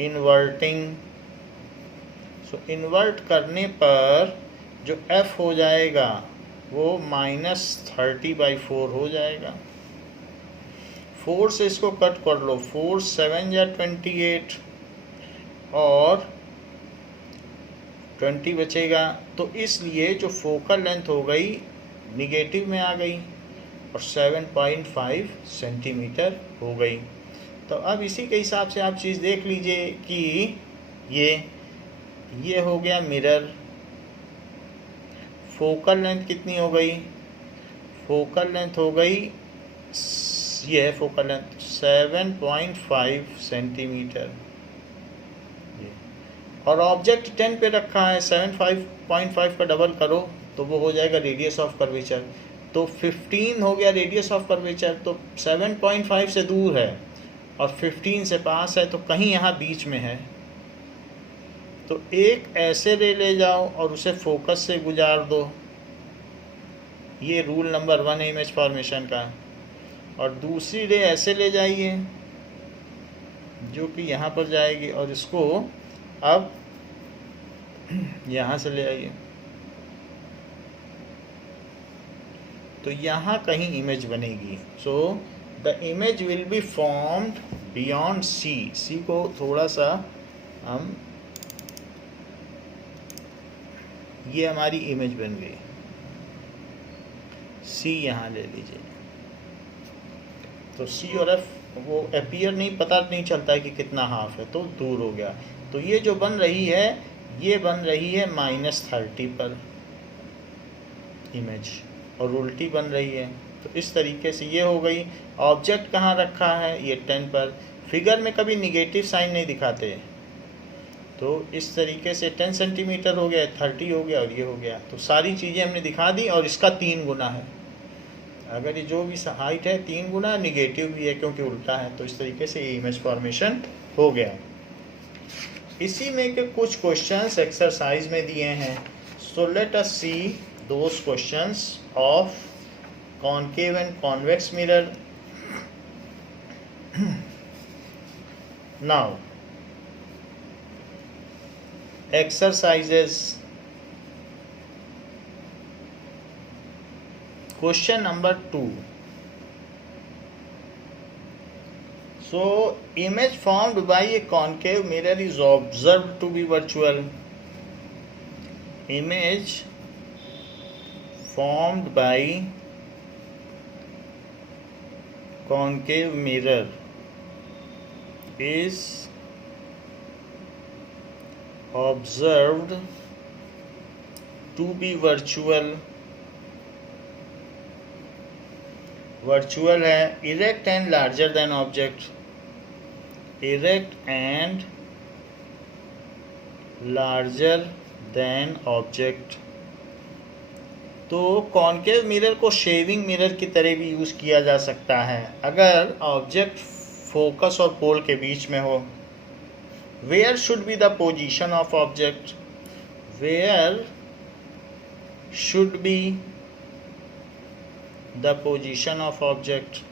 इन्वर्टिंग, सो इन्वर्ट करने पर जो f हो जाएगा वो -30/4 हो जाएगा। 4 से इसको कट कर लो, 4 7 या 28, और 20 बचेगा। तो इसलिए जो फोकल लेंथ हो गई निगेटिव में आ गई और 7.5 सेंटीमीटर हो गई। तो अब इसी के हिसाब से आप चीज़ देख लीजिए कि ये हो गया मिरर। फोकल लेंथ कितनी हो गई? फोकल लेंथ हो गई, ये है फोकल लेंथ 7.5 सेंटीमीटर। और ऑब्जेक्ट 10 पे रखा है, 7.5 का डबल करो तो वो हो जाएगा रेडियस ऑफ कर्वेचर। तो 15 हो गया रेडियस ऑफ कर्वेचर। तो 7.5 से दूर है और 15 से पास है, तो कहीं यहाँ बीच में है। तो एक ऐसे रे ले जाओ और उसे फोकस से गुजार दो। ये रूल नंबर 1 है इमेज फॉर्मेशन का। और दूसरी रे ऐसे ले जाइए जो कि यहाँ पर जाएगी और इसको अब यहाँ से ले आइए तो यहाँ कहीं इमेज बनेगी। So the image will be formed beyond C. C को थोड़ा सा हम, ये हमारी इमेज बन गई, सी यहाँ ले लीजिए। तो सी और एफ वो अपीयर नहीं, पता नहीं चलता है कि कितना हाफ है, तो दूर हो गया। तो ये जो बन रही है, ये बन रही है -30 पर इमेज और उल्टी बन रही है। तो इस तरीके से ये हो गई। ऑब्जेक्ट कहाँ रखा है? ये 10 पर। फिगर में कभी निगेटिव साइन नहीं दिखाते। तो इस तरीके से 10 सेंटीमीटर हो गया, 30 हो गया और ये हो गया। तो सारी चीज़ें हमने दिखा दी और इसका 3 गुना है। अगर ये जो भी हाइट है 3 गुना, निगेटिव भी है क्योंकि उल्टा है। तो इस तरीके से ये इमेज फॉर्मेशन हो गया। इसी में के कुछ क्वेश्चंस एक्सरसाइज में दिए हैं। सो let us C those questions of concave and convex mirror. Now exercises. Question number 2. So image formed by a concave mirror is observed to be virtual. Image formed by concave mirror is observed to be virtual. Virtual है erect and larger than object. Erect and larger than object. तो concave mirror को shaving mirror की तरह भी use किया जा सकता है अगर ऑब्जेक्ट फोकस और पोल के बीच में हो। Where should be the position of object? Where should be the position of object?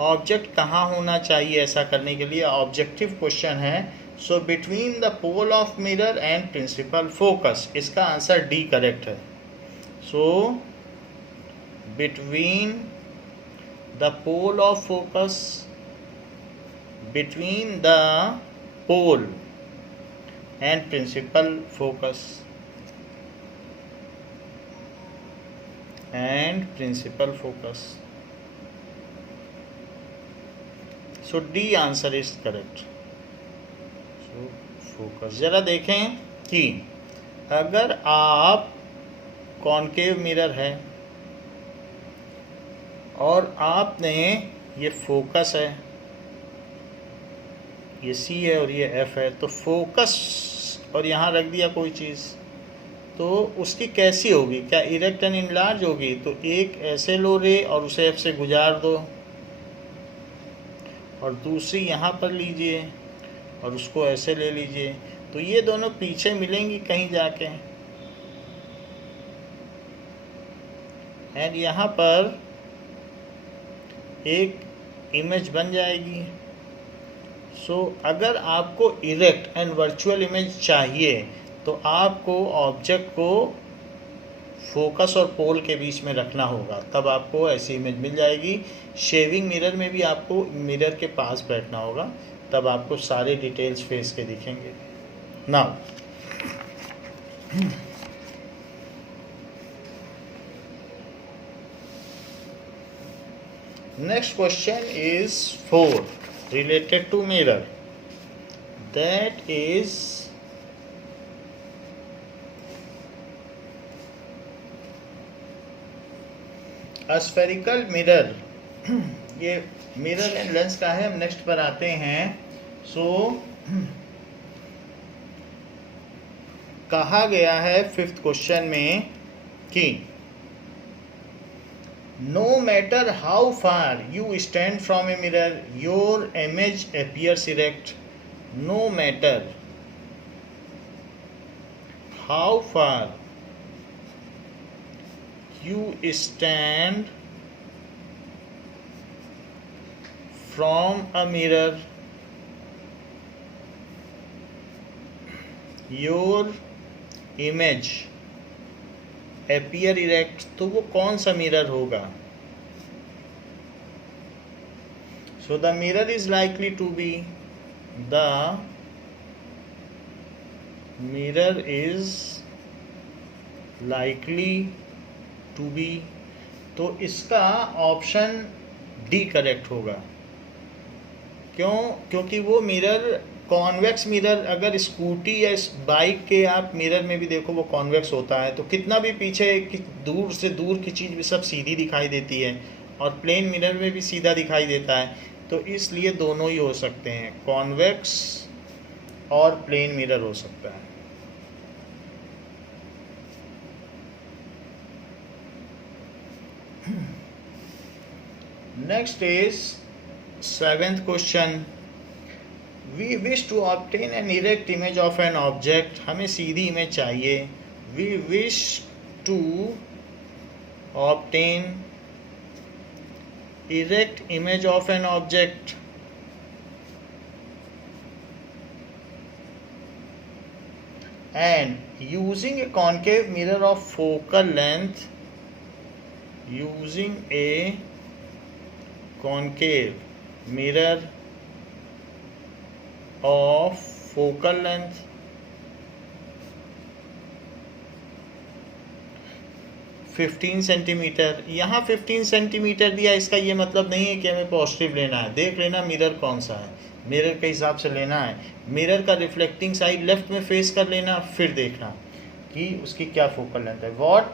Object कहाँ होना चाहिए ऐसा करने के लिए ऑब्जेक्टिव क्वेश्चन है। So between the pole of mirror and principal focus, इसका आंसर डी करेक्ट है। So between the pole of focus, between the pole and principal focus and principal focus. So D answer is correct. So focus, जरा देखें कि अगर आप concave mirror है और आपने ये फोकस है, ये C है और ये F है, तो फोकस और यहाँ रख दिया कोई चीज़, तो उसकी कैसी होगी? क्या इरेक्ट एंड इनलार्ज होगी? तो एक ऐसे लो रे और उसे F से गुजार दो और दूसरी यहाँ पर लीजिए और उसको ऐसे ले लीजिए। तो ये दोनों पीछे मिलेंगी कहीं जाके एंड यहाँ पर एक इमेज बन जाएगी। सो अगर आपको इरेक्ट एंड वर्चुअल इमेज चाहिए तो आपको ऑब्जेक्ट को फोकस और पोल के बीच में रखना होगा, तब आपको ऐसी इमेज मिल जाएगी। शेविंग मिरर में भी आपको मिरर के पास बैठना होगा, तब आपको सारे डिटेल्स फेस के दिखेंगे। Now Next question is 4 related to mirror. That is a spherical mirror. ये मिरर एंड लेंस का है. हम नेक्स्ट पर आते हैं. सो कहा गया है 5th क्वेश्चन में कि no matter how far you stand from a mirror, your image appears erect. No matter how far you stand from a mirror, your image appear erect. तो वो कौन सा मिरर होगा? So the mirror is likely to be, the mirror is likely to be, तो इसका option D correct होगा. क्यों? क्योंकि वो मिरर कॉन्वेक्स मिरर, अगर स्कूटी या बाइक के आप मिरर में भी देखो वो कॉन्वेक्स होता है, तो कितना भी पीछे दूर से दूर की चीज़ भी सब सीधी दिखाई देती है, और प्लेन मिरर में भी सीधा दिखाई देता है. तो इसलिए दोनों ही हो सकते हैं, कॉन्वेक्स और प्लेन मिरर हो सकता है. Next is 7th question. We wish to obtain an erect image of an object. हमें सीधी इमेज चाहिए. We wish to obtain erect image of an object. And using a concave mirror of focal length, using a concave mirror of focal length (15 centimetre. यहाँ 15 centimetre दिया, इसका ये मतलब नहीं है कि हमें पॉजिटिव लेना है. देख लेना मिरर कौन सा है, मिरर के हिसाब से लेना है. मिरर का रिफ्लेक्टिंग साइड लेफ्ट में फेस कर लेना, फिर देखना कि उसकी क्या फोकल लेंथ है. What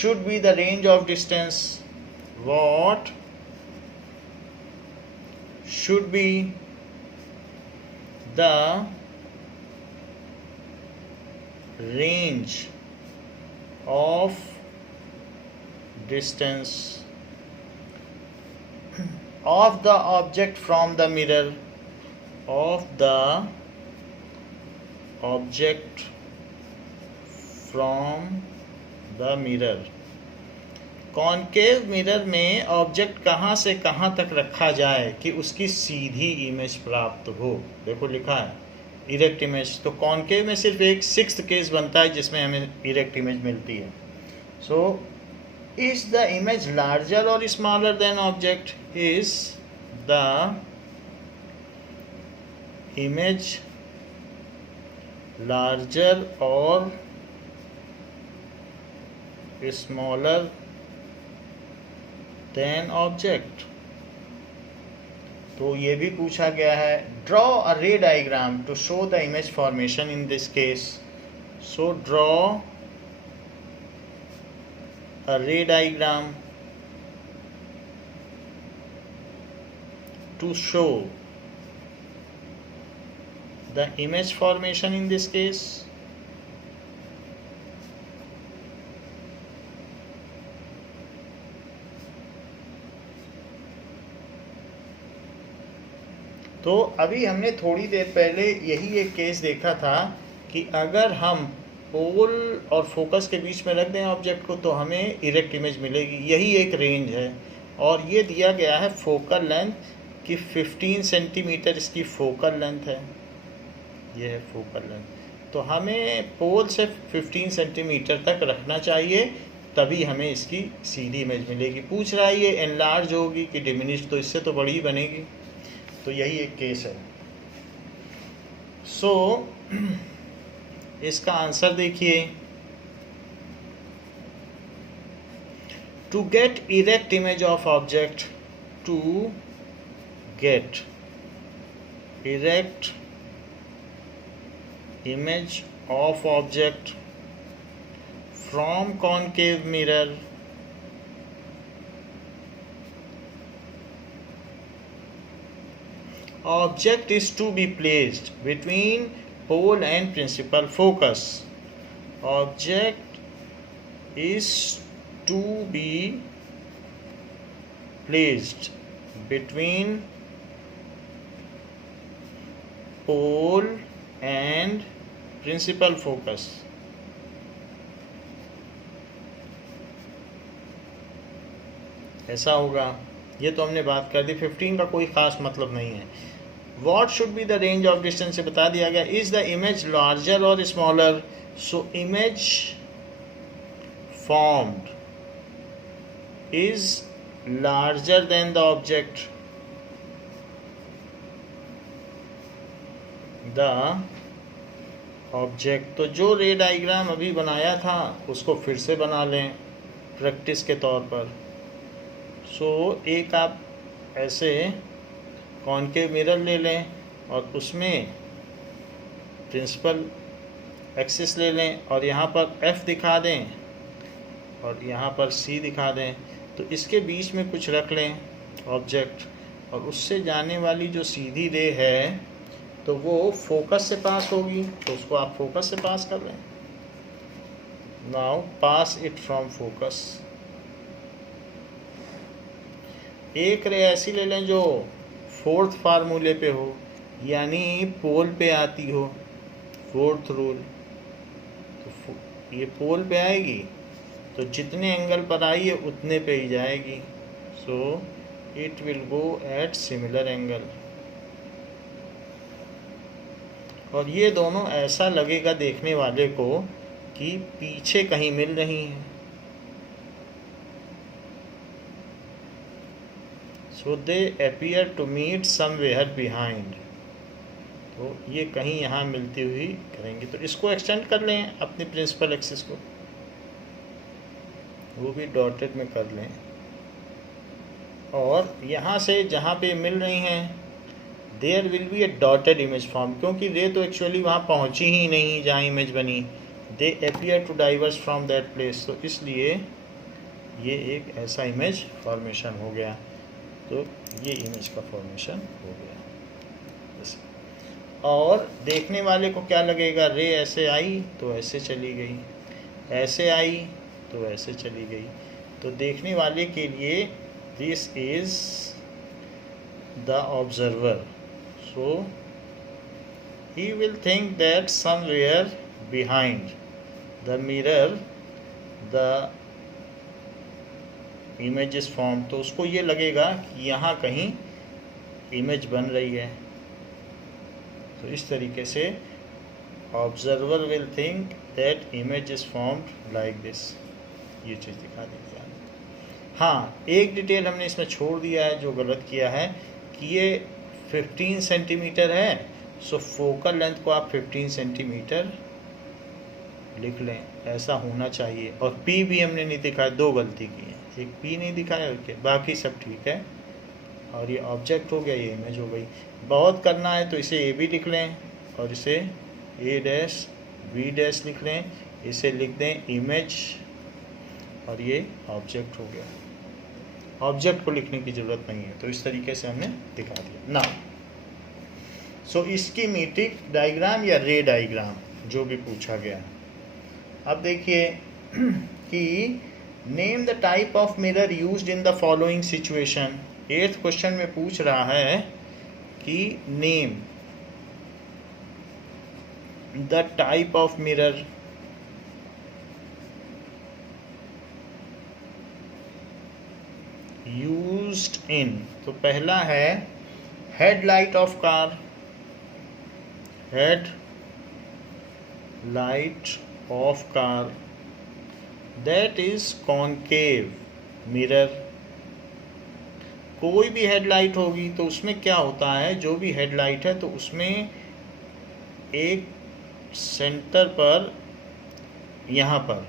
should be the range of distance, what should be the range of distance of the object from the mirror, of the object from the mirror. Concave mirror में object कहाँ से कहाँ तक रखा जाए कि उसकी सीधी इमेज प्राप्त हो. देखो लिखा है इरेक्ट इमेज, तो कॉन्केव में सिर्फ एक 6th केस बनता है जिसमें हमें इरेक्ट इमेज मिलती है. So is the image larger और smaller than object, is the image larger और स्मॉलर देन ऑब्जेक्ट. तो ये भी पूछा गया है. Draw a ray diagram to show the image formation in this case. So draw a ray diagram to show the image formation in this case. तो अभी हमने थोड़ी देर पहले यही एक केस देखा था कि अगर हम पोल और फोकस के बीच में रख दें ऑब्जेक्ट को तो हमें इरेक्ट इमेज मिलेगी. यही एक रेंज है और ये दिया गया है फोकल लेंथ कि 15 सेंटीमीटर इसकी फोकल लेंथ है. ये है फोकल लेंथ. तो हमें पोल से 15 सेंटीमीटर तक रखना चाहिए, तभी हमें इसकी सीधी इमेज मिलेगी. पूछ रहा है ये एनलार्ज होगी कि डिमिनिश, तो इससे तो बड़ी बनेगी. तो यही एक केस है. सो इसका आंसर देखिए. To get erect image of object, to get erect image of object from concave mirror, object is to be placed between pole and principal focus. Object is to be placed between pole and principal focus. ऐसा होगा। ये तो हमने बात कर दी। 15 का कोई ख़ास मतलब नहीं है। What should be the range of distance से बता दिया गया। Is the image larger or smaller? So image formed is larger than the object. The object, तो जो रे डायग्राम अभी बनाया था उसको फिर से बना लें प्रैक्टिस के तौर पर। सो एक आप ऐसे कॉनकेव मिरर ले लें और उसमें प्रिंसिपल एक्सिस ले लें और यहाँ पर F दिखा दें और यहाँ पर C दिखा दें। तो इसके बीच में कुछ रख लें ऑब्जेक्ट, और उससे जाने वाली जो सीधी रे है तो वो फोकस से पास होगी, तो उसको आप फोकस से पास कर लें। Now pass it from focus. एक रे ऐसी ले लें जो 4th फार्मूले पे हो, यानी पोल पे आती हो, 4th रूल। तो ये पोल पे आएगी तो जितने एंगल पर आई है उतने पे ही जाएगी। So it will go at similar angle. और ये दोनों ऐसा लगेगा देखने वाले को कि पीछे कहीं मिल रही हैं। So they appear to meet somewhere behind. तो ये कहीं यहाँ मिलती हुई करेंगे। तो इसको एक्सटेंड कर लें अपनी प्रिंसिपल एक्सिस को, वो भी डॉटेड में कर लें। और यहाँ से जहाँ पे मिल रही हैं there will be a dotted image form, क्योंकि रे तो एक्चुअली वहाँ पहुँची ही नहीं जहाँ इमेज बनी। They appear to diverse from that place. तो इसलिए ये एक ऐसा इमेज फॉर्मेशन हो गया। तो ये इमेज का फॉर्मेशन हो गया। और देखने वाले को क्या लगेगा, रे ऐसे आई तो ऐसे चली गई, ऐसे आई तो ऐसे चली गई। तो देखने वाले के लिए this is the observer. So he will think that somewhere behind the mirror the image is formed। तो उसको ये लगेगा कि यहाँ कहीं इमेज बन रही है। तो इस तरीके से observer will think that image is formed like this। ये चीज़ दिखा दी जाए। हाँ, एक डिटेल हमने इसमें छोड़ दिया है जो गलत किया है कि ये 15 सेंटीमीटर है। सो फोकल लेंथ को आप 15 सेंटीमीटर लिख लें, ऐसा होना चाहिए। और पी भी हमने नहीं दिखाया, 2 गलती की है, एक पी नहीं दिखाया, ओके, बाकी सब ठीक है। और ये ऑब्जेक्ट हो गया, ये इमेज हो गई। बहुत करना है तो इसे ए भी लिख लें और इसे ए डैश बी डैश लिख लें, इसे लिख दें इमेज और ये ऑब्जेक्ट हो गया। ऑब्जेक्ट को लिखने की ज़रूरत नहीं है। तो इस तरीके से हमने दिखा दिया ना। सो स्कीमेटिक डायग्राम या रे डायग्राम जो भी पूछा गया। अब देखिए कि name the type of mirror used in the following situation. 8th question में पूछ रहा है कि name the type of mirror used in. तो पहला है headlight of car, head light of car, that is concave mirror. कोई भी हेडलाइट होगी तो उसमें क्या होता है, जो भी हेडलाइट है तो उसमें एक सेंटर पर यहाँ पर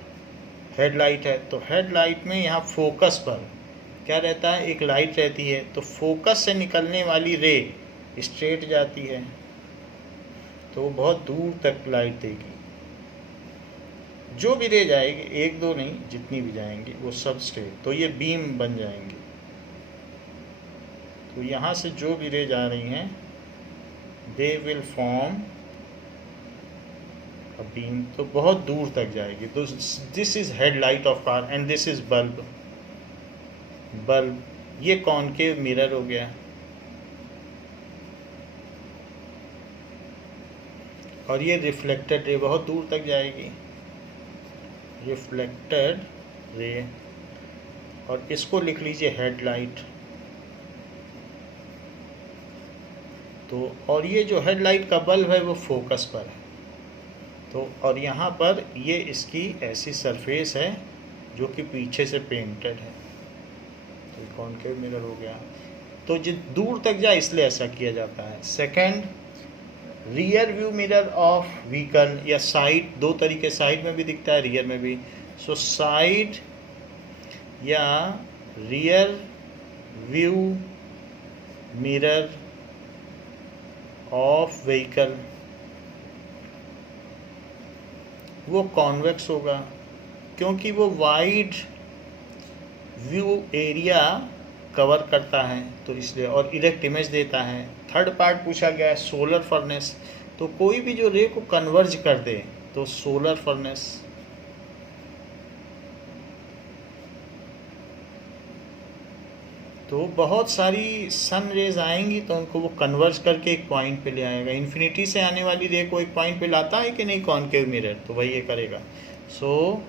हेडलाइट है, तो हेडलाइट में यहाँ फोकस पर क्या रहता है, एक लाइट रहती है, तो फोकस से निकलने वाली रे स्ट्रेट जाती है, तो वो बहुत दूर तक लाइट देगी। जो भी रे जाएगी, एक दो नहीं, जितनी भी जाएंगी वो सब स्ट्रेट, तो ये बीम बन जाएंगी। तो यहाँ से जो भी रे जा रही हैं they will form a beam, तो बहुत दूर तक जाएगी। तो this is headlight of car and this is bulb. Bulb ये कॉनकेव मिरर हो गया, और ये रिफ्लेक्टेड रे बहुत दूर तक जाएगी, रिफ्लेक्टेड रे, और इसको लिख लीजिए हेडलाइट। तो और ये जो हेडलाइट का बल्ब है वो फोकस पर है, तो और यहाँ पर ये इसकी ऐसी सरफेस है जो कि पीछे से पेंटेड है, तो कॉनकेव मिरर हो गया। तो जो दूर तक जाए इसलिए ऐसा किया जाता है। Second, rear view mirror of vehicle या साइड, दो तरीके, साइड में भी दिखता है, रियर में भी। सो साइड या rear view mirror of vehicle वो कॉन्वेक्स होगा, क्योंकि वो वाइड व्यू एरिया कवर करता है, तो इसलिए, और इरेक्ट इमेज देता है। थर्ड पार्ट पूछा गया है सोलर फर्नेस, तो कोई भी जो रे को कन्वर्ज कर दे तो सोलर फर्नेस। तो बहुत सारी सन रेज आएंगी तो उनको वो कन्वर्ज करके एक पॉइंट पे ले आएगा। इन्फिनिटी से आने वाली रे को एक पॉइंट पे लाता है कि नहीं कॉनकेव मिरर, तो वही ये करेगा। So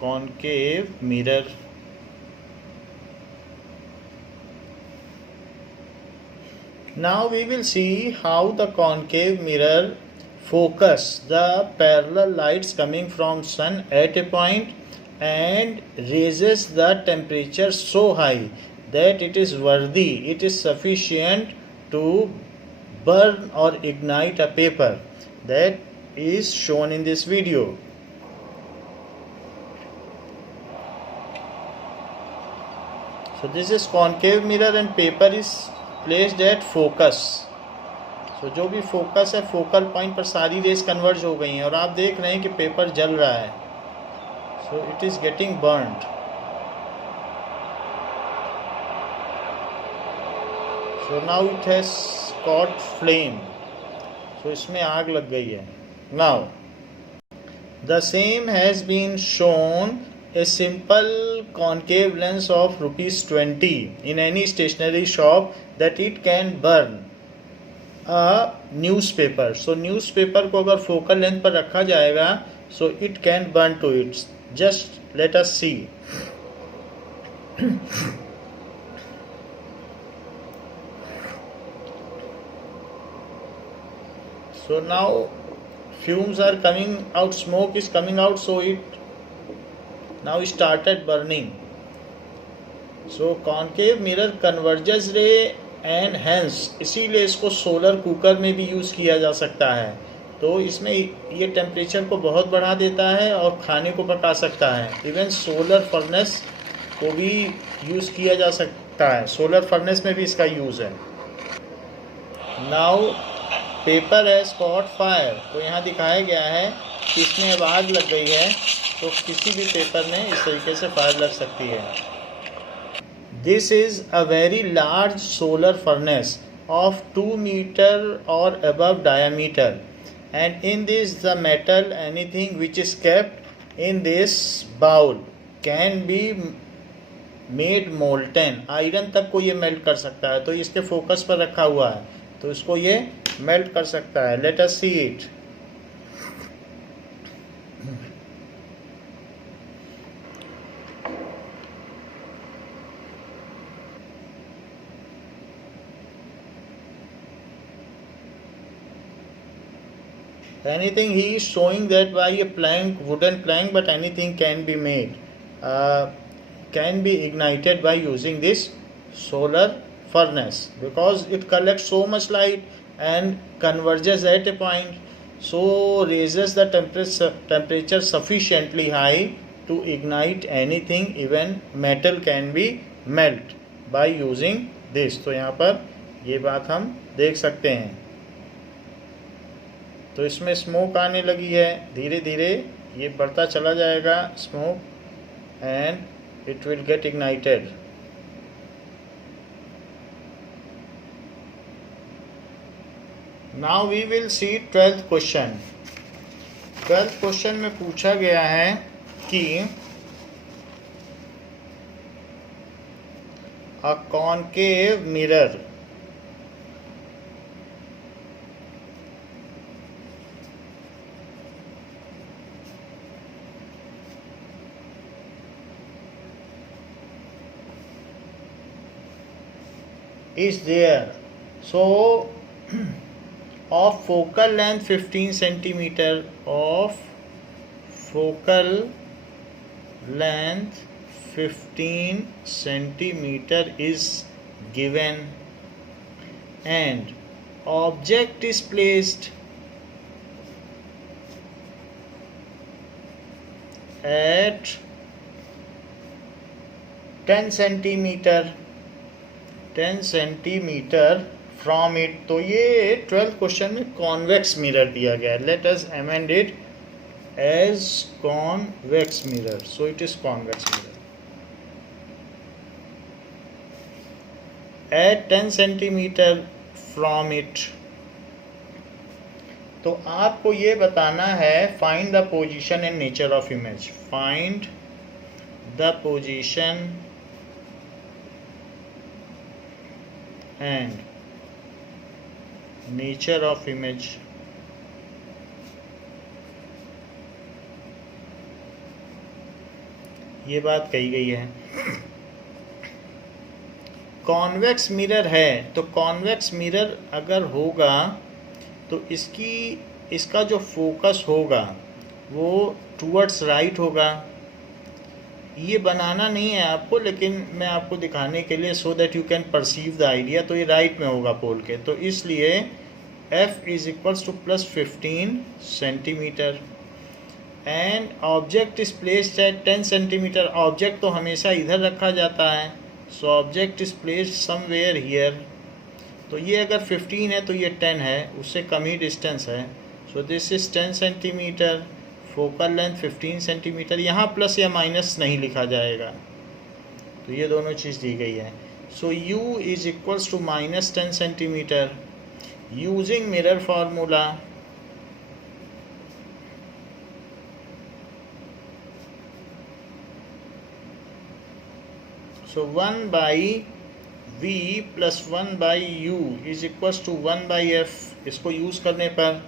concave mirror. Now we will see how the concave mirror focus the parallel lights coming from sun at a point and raises the temperature so high that it is worthy, it is sufficient to burn or ignite a paper that is shown in this video. So this is concave mirror and paper is placed at focus. So जो भी focus है, focal point पर सारी race converge हो गई हैं, और आप देख रहे हैं कि पेपर जल रहा है, so it is getting burned. So now it has caught flame, so इसमें आग लग गई है। Now the same has been shown a simple concave lens of ₹20 in any stationery shop that it can burn a newspaper. So newspaper को अगर focal length पर रखा जाएगा, so it can burn to it. Just let us see. So now fumes are coming out, smoke is coming out, so it now started burning. So concave mirror converges ray and hence इसीलिए इसको solar cooker में भी use किया जा सकता है। तो इसमें ये टेम्परेचर को बहुत बढ़ा देता है और खाने को पका सकता है। इवन सोलर फर्नेस को भी यूज़ किया जा सकता है, सोलर फर्नेस में भी इसका यूज़ है। Now paper has cot fire, तो यहाँ दिखाया गया है कि इसमें अब आग लग गई है, तो किसी भी पेपर में इस तरीके से फायर लग सकती है। This is a very large solar furnace of 2 metre और above diameter, and in this the metal anything which is kept in this bowl can be made molten. Iron तक को ये मेल्ट कर सकता है, तो इसके फोकस पर रखा हुआ है, तो इसको ये मेल्ट कर सकता है। Let us see it. Anything, he is showing that by a plank, wooden plank, but anything can be made, can be ignited by using this solar furnace, because it collects so much light and converges at a point, so raises the temperature sufficiently high to ignite anything, even metal can be melt by using this। तो यहाँ पर ये बात हम देख सकते हैं। तो इसमें स्मोक आने लगी है, धीरे धीरे ये बढ़ता चला जाएगा smoke, and it will get ignited. Now we will see 12th question. 12th question में पूछा गया है कि a concave mirror is there, so of focal length 15 centimeter, of focal length 15 centimeter is given, and object is placed at 10 centimeter from it. तो ये 12th question में convex mirror दिया गया है। Let us amend it as convex mirror. So it is convex mirror at 10 centimetre from it. तो आपको ये बताना है find the position and nature of image. Find the position and nature of image। ये बात कही गई है। कॉन्वेक्स मिरर है, तो कॉन्वेक्स मिरर अगर होगा तो इसका जो फोकस होगा वो टूवर्ड्स राइट होगा। ये बनाना नहीं है आपको, लेकिन मैं आपको दिखाने के लिए so that you can perceive the idea. तो ये राइट में होगा पोल के, तो इसलिए f is equals to plus 15 centimetre and object is placed at 10 centimetre. Object तो हमेशा इधर रखा जाता है, so object is placed somewhere here. तो ये अगर 15 है तो ये 10 है, उससे कम ही डिस्टेंस है। सो this is 10 centimetre, focal length 15 centimetre. यहाँ प्लस या माइनस नहीं लिखा जाएगा, तो ये दोनों चीज़ दी गई है। So u is equals to minus 10 centimetre using mirror formula. So 1 by v plus 1 by u is equals to 1 by f। इसको यूज़ करने पर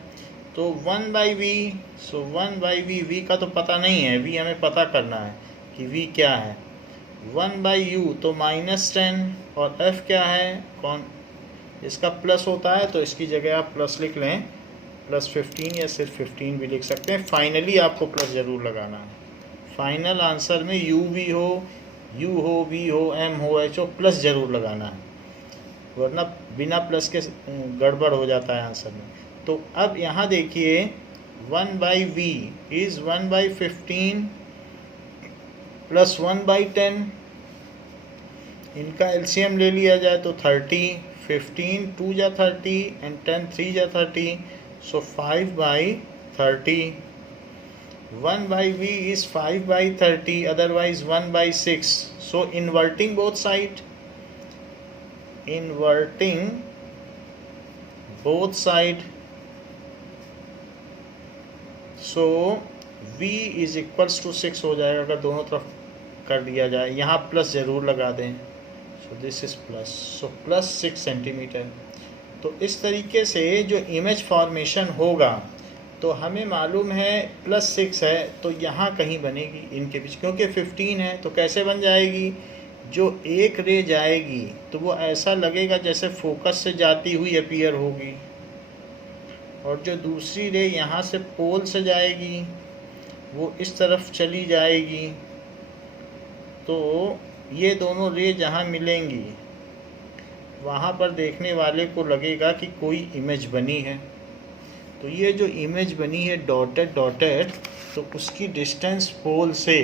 तो 1 by v, so 1 by v का तो पता नहीं है, v हमें पता करना है कि v क्या है। 1 बाई यू तो -10, और f क्या है, कौन इसका प्लस होता है, तो इसकी जगह आप प्लस लिख लें, प्लस 15 या सिर्फ 15 भी लिख सकते हैं। फाइनली आपको प्लस ज़रूर लगाना है। फाइनल आंसर में u v हो, u हो, v हो, m हो, h हो, प्लस ज़रूर लगाना है, वरना बिना प्लस के गड़बड़ हो जाता है आंसर में। तो अब यहाँ देखिए 1 by v is 1 by 15 plus 1 by 10। इनका एलसीएम ले लिया जाए तो 30, 15 2 जा 30 एंड 10 3 जा 30, so 5 by 30। 1 by v is 5 by 30, otherwise 1 by 6। So inverting both side, inverting both side. So v is equals to 6 हो जाएगा अगर दोनों तरफ कर दिया जाए। यहाँ प्लस ज़रूर लगा दें, so this is plus, so plus 6 centimetre. तो इस तरीके से जो इमेज फॉर्मेशन होगा, तो हमें मालूम है प्लस 6 है तो यहाँ कहीं बनेगी इनके बीच, क्योंकि 15 है तो कैसे बन जाएगी, जो एक रे जाएगी तो वो ऐसा लगेगा जैसे फोकस से जाती हुई अपीयर होगी, और जो दूसरी रे यहाँ से पोल से जाएगी वो इस तरफ चली जाएगी। तो ये दोनों रे जहाँ मिलेंगी वहाँ पर देखने वाले को लगेगा कि कोई इमेज बनी है। तो ये जो इमेज बनी है डॉटेड डॉटेड, तो उसकी डिस्टेंस पोल से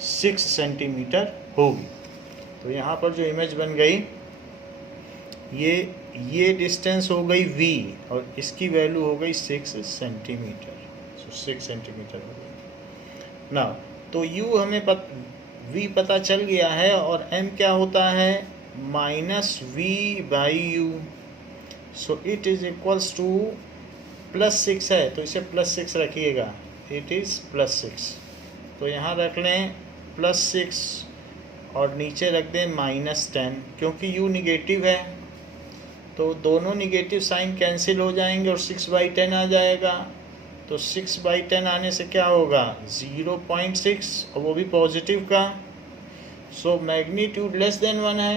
6 सेंटीमीटर होगी। तो यहाँ पर जो इमेज बन गई, ये डिस्टेंस हो गई v और इसकी वैल्यू हो गई 6 सेंटीमीटर। सो 6 सेंटीमीटर हो गई ना। तो u हमें v पता चल गया है और m क्या होता है, -v/u। So it is equals to +6 है तो इसे +6 रखिएगा, इट इज़ +6। तो यहाँ रख लें +6 और नीचे रख दें -10, क्योंकि u निगेटिव है तो दोनों निगेटिव साइन कैंसिल हो जाएंगे और 6/10 आ जाएगा। तो 6/10 आने से क्या होगा, 0.6, और वो भी पॉजिटिव का। सो मैग्नीट्यूड लेस देन 1 है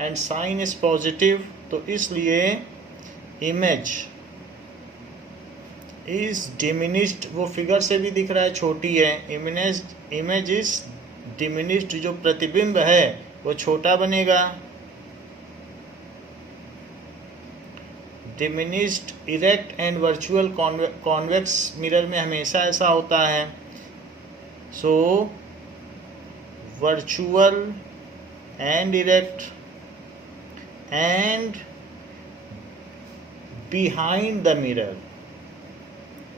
एंड साइन इज पॉजिटिव, तो इसलिए इमेज इज डिमिनिश्ड। वो फिगर से भी दिख रहा है, छोटी है। इमेज इज डिमिनिश्ड, जो प्रतिबिंब है वो छोटा बनेगा। Diminished erect and virtual convex mirror में हमेशा ऐसा होता है। So virtual and erect and behind the mirror,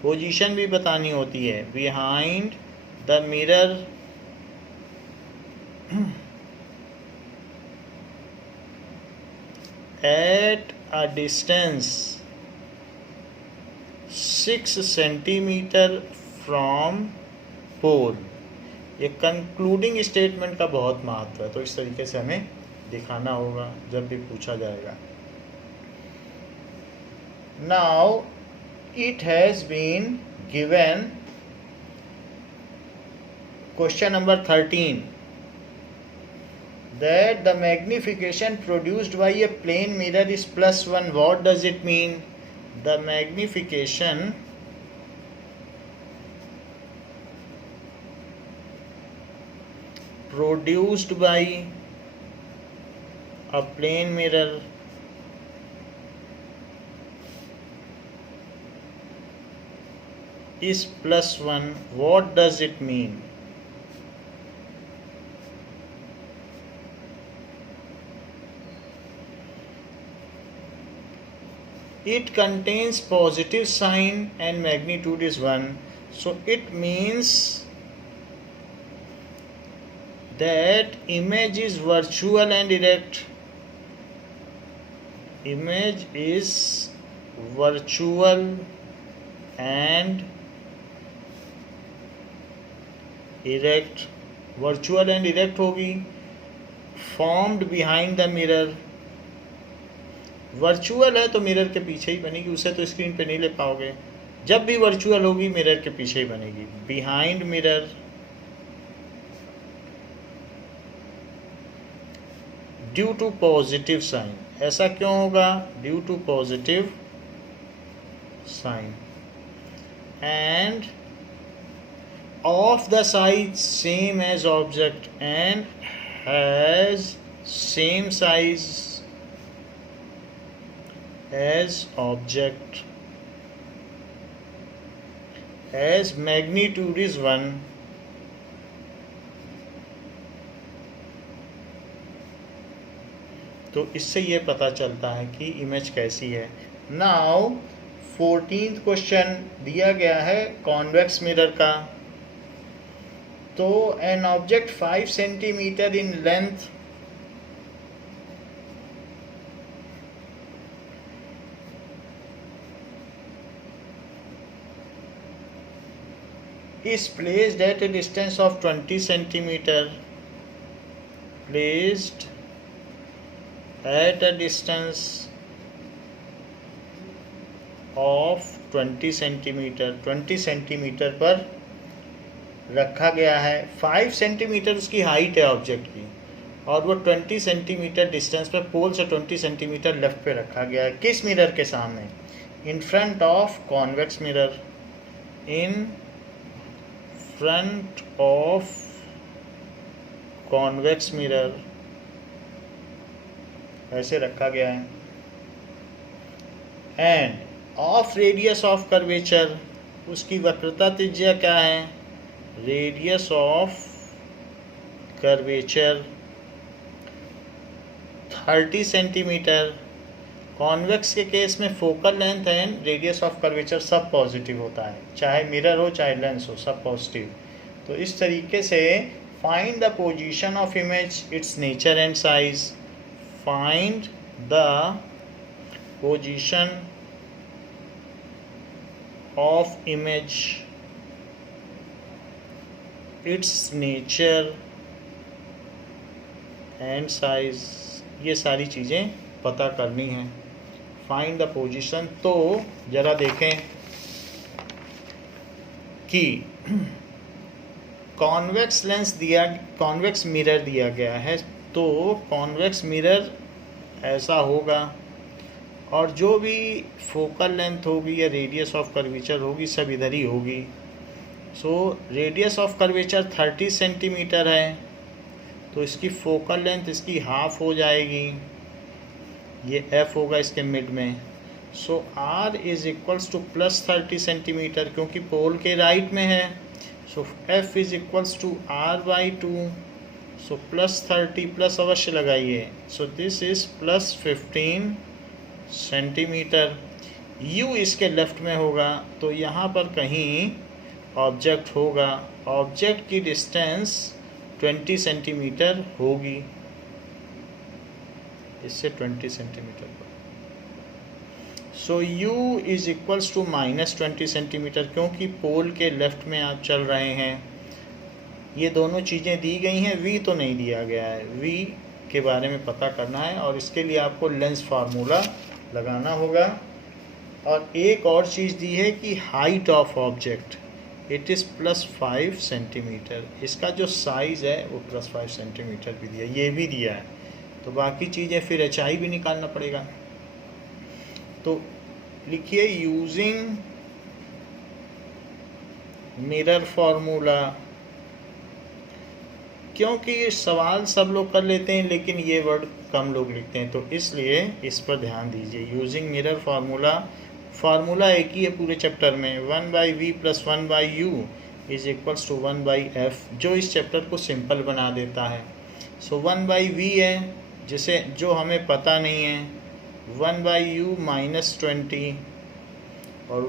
position भी बतानी होती है। Behind the mirror at a distance 6 centimetre from pole. ये कंक्लूडिंग स्टेटमेंट का बहुत महत्व है, तो इस तरीके से हमें दिखाना होगा जब भी पूछा जाएगा। Now it has been given question number 13 that the magnification produced by a plane mirror is +1. What does it mean? The magnification produced by a plane mirror is +1. What does it mean? It contains positive sign and magnitude is 1. So it means that image is virtual and erect. Image is virtual and erect. Virtual and erect होगी। Formed behind the mirror. Virtual है तो mirror के पीछे ही बनेगी, उसे तो screen पे नहीं ले पाओगे। जब भी वर्चुअल होगी मिरर के पीछे ही बनेगी। Behind mirror due to positive sign. ऐसा क्यों होगा, due to positive sign. And of the size same as object and has same size as object as magnitude is 1. तो इससे ये पता चलता है कि इमेज कैसी है। नाउ 14th क्वेश्चन दिया गया है कॉन्वेक्स मिरर का। तो an object 5 centimetre in length is placed at a distance of 20 centimeter. Placed at a distance of 20 centimeter. 20 centimetre पर रखा गया है। 5 सेंटीमीटर उसकी हाइट है ऑब्जेक्ट की और वो 20 सेंटीमीटर डिस्टेंस पर पोल से 20 सेंटीमीटर लेफ्ट पे रखा गया है। किस मिरर के सामने? इन front of convex mirror. In front of convex mirror ऐसे रखा गया है। End of radius of curvature, उसकी वक्रता त्रिज्या क्या है? Radius of curvature 30 centimetre. Convex के केस में focal length and radius of curvature सब पॉजिटिव होता है, चाहे मिरर हो चाहे लेंस हो, सब पॉजिटिव। तो इस तरीके से find the position of image, it's nature and size. Find the position of image, it's nature and size, ये सारी चीज़ें पता करनी है। फाइंड द पोजीशन, तो ज़रा देखें कि कॉन्वेक्स लेंस दिया, कॉन्वेक्स मिरर दिया गया है, तो कॉन्वेक्स मिरर ऐसा होगा और जो भी फोकल लेंथ होगी या रेडियस ऑफ कर्वेचर होगी सब इधर ही होगी। So radius of curvature 30 centimetre है, तो इसकी फोकल लेंथ इसकी हाफ हो जाएगी, ये f होगा इसके मिड में। So r is equals to plus 30 centimetre, क्योंकि पोल के राइट में है। So f is equals to r/2। So plus 30 plus अवश्य लगाइए, so this is plus 15 centimetre. u इसके लेफ्ट में होगा, तो यहाँ पर कहीं ऑब्जेक्ट होगा, ऑब्जेक्ट की डिस्टेंस 20 सेंटीमीटर होगी, इससे 20 सेंटीमीटर पर। So u is equals to -20 centimetre, क्योंकि पोल के लेफ्ट में आप चल रहे हैं। ये दोनों चीज़ें दी गई हैं, v तो नहीं दिया गया है, v के बारे में पता करना है और इसके लिए आपको लेंस फार्मूला लगाना होगा। और एक और चीज़ दी है कि height of object it is +5 centimetre, इसका जो साइज़ है वो +5 सेंटीमीटर भी दिया, ये भी दिया है। तो बाकी चीज़ें फिर एचआई भी निकालना पड़ेगा। तो लिखिए यूजिंग मिरर फार्मूला, क्योंकि ये सवाल सब लोग कर लेते हैं लेकिन ये वर्ड कम लोग लिखते हैं, तो इसलिए इस पर ध्यान दीजिए। यूजिंग मिरर फार्मूला, फार्मूला एक ही है पूरे चैप्टर में, 1/v + 1/u is equals to 1/f, जो इस चैप्टर को सिंपल बना देता है। सो 1/v है जिसे जो हमें पता नहीं है, 1/u -20 और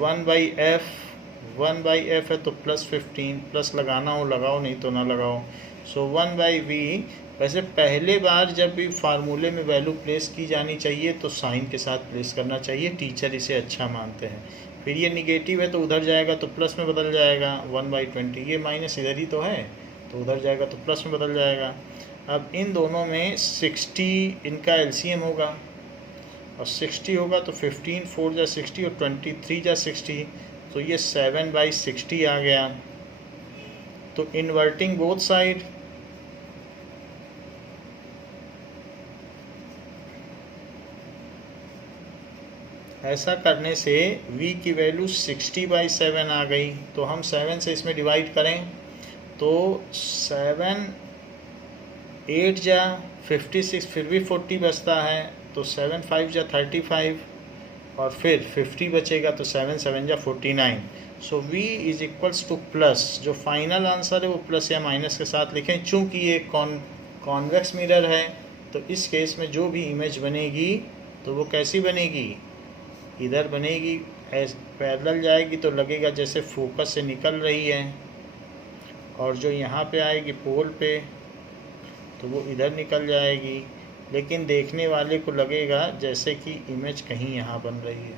1/f है तो +15, प्लस लगाना हो लगाओ नहीं तो ना लगाओ। सो 1/v, वैसे पहले बार जब भी फार्मूले में वैल्यू प्लेस की जानी चाहिए तो साइन के साथ प्लेस करना चाहिए, टीचर इसे अच्छा मानते हैं। फिर ये निगेटिव है तो उधर जाएगा तो प्लस में बदल जाएगा 1/20, ये माइनस इधर ही तो है तो उधर जाएगा तो प्लस में बदल जाएगा। अब इन दोनों में 60 इनका एलसीएम होगा और 60 होगा तो 15 4 जा 60 और 23 जा 60, तो ये 7/60 आ गया। तो इन्वर्टिंग बोथ साइड, ऐसा करने से v की वैल्यू 60/7 आ गई। तो हम 7 से इसमें डिवाइड करें तो 7 8 जा 56, फिर भी 40 बचता है तो 7 5 जा 35 और फिर 50 बचेगा तो 7 7 जा 49। सो v is equals to plus, जो फाइनल आंसर है वो प्लस या माइनस के साथ लिखें। चूँकि ये कॉन्वेक्स मिरर है तो इस केस में जो भी इमेज बनेगी तो वो कैसी बनेगी, इधर बनेगी, पैरेलल जाएगी तो लगेगा जैसे फोकस से निकल रही है, और जो यहाँ पे आएगी पोल पे तो वो इधर निकल जाएगी, लेकिन देखने वाले को लगेगा जैसे कि इमेज कहीं यहाँ बन रही है।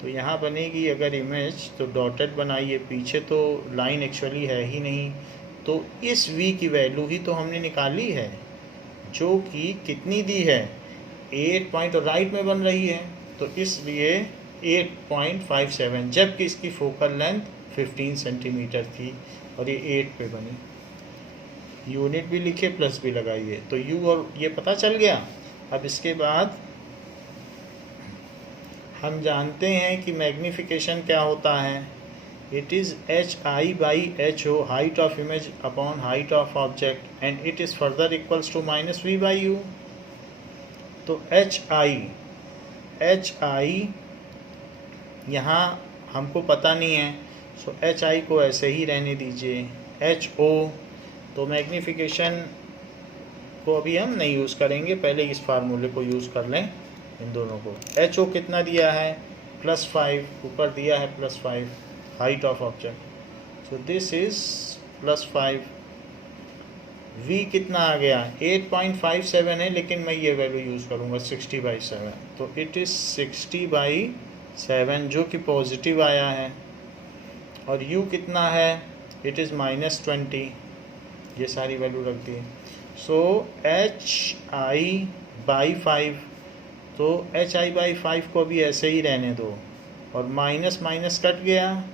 तो यहाँ बनेगी अगर इमेज तो डॉटेड बनाइए, पीछे तो लाइन एक्चुअली है ही नहीं। तो इस v की वैल्यू ही तो हमने निकाली है, जो कि कितनी दी है 8 पॉइंट, और राइट में बन रही है तो इसलिए 8.57, जबकि इसकी फोकल लेंथ 15 सेंटीमीटर थी और ये 8 पे बनी। यूनिट भी लिखे प्लस भी लगाइए, तो u और ये पता चल गया। अब इसके बाद हम जानते हैं कि मैग्नीफिकेशन क्या होता है, it is hi/ho, height of image upon height of object, and it is further equals to -v/u। तो hi यहाँ हमको पता नहीं है, सो hi को ऐसे ही रहने दीजिए। ho तो मैग्नीफिकेशन को अभी हम नहीं यूज़ करेंगे, पहले इस फार्मूले को यूज़ कर लें इन दोनों को। एच ओ कितना दिया है +5, ऊपर दिया है +5 height of object, so this is +5। v कितना आ गया 8.57 है, लेकिन मैं ये वैल्यू यूज़ करूँगा 60/7, तो इट इज़ 60/7 जो कि पॉजिटिव आया है। और u कितना है, इट इज़ -20, ये सारी वैल्यू रख दी। सो hi/5, तो hi/5 को भी ऐसे ही रहने दो, और माइनस माइनस कट गया,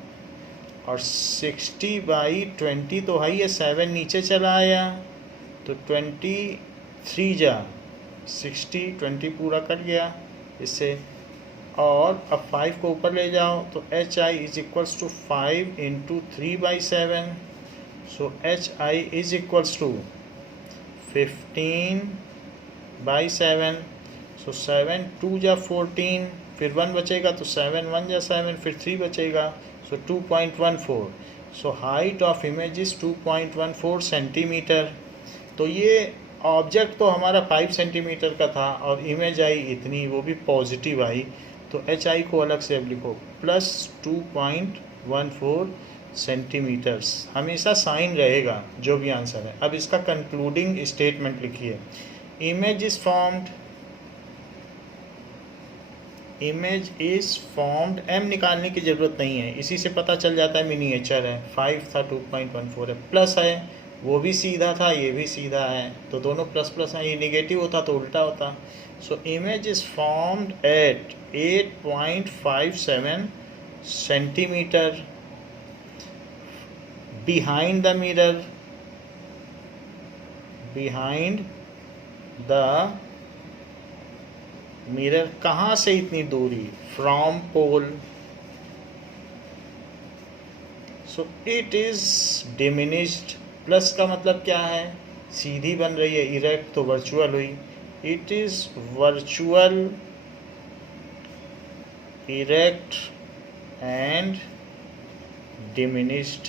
और 60/20 तो है ये 7 नीचे चला आया, तो 23 जा 60, 20 पूरा कट गया इससे, और अब 5 को ऊपर ले जाओ तो hi is equals to 5 × 3/7, so hi is equals to 15/7, so 7 2 जा 14, फिर 1 बचेगा तो 7 1 जा 7, फिर 3 बचेगा, सो 2.14, so height of image is 2.14 centimetre. तो ये ऑब्जेक्ट तो हमारा 5 सेंटीमीटर का था और इमेज आई इतनी, वो भी पॉजिटिव आई, तो एच आई को अलग से अब लिखो +2.14 सेंटीमीटर्स, हमेशा साइन रहेगा जो भी आंसर है। अब इसका कंक्लूडिंग स्टेटमेंट लिखिए, इमेज इज फॉर्म्ड, m निकालने की ज़रूरत नहीं है, इसी से पता चल जाता है मिनिएचर है, 5 था 2.14 है, प्लस है वो भी सीधा था ये भी सीधा है, तो दोनों प्लस प्लस हैं, ये निगेटिव होता तो उल्टा होता। So image is formed at 8.57 centimetre behind the mirror, कहाँ से इतनी दूरी, from pole, so it is diminished। Plus का मतलब क्या है, सीधी बन रही है, इरेक्ट तो वर्चुअल हुई, it is virtual, erect and diminished.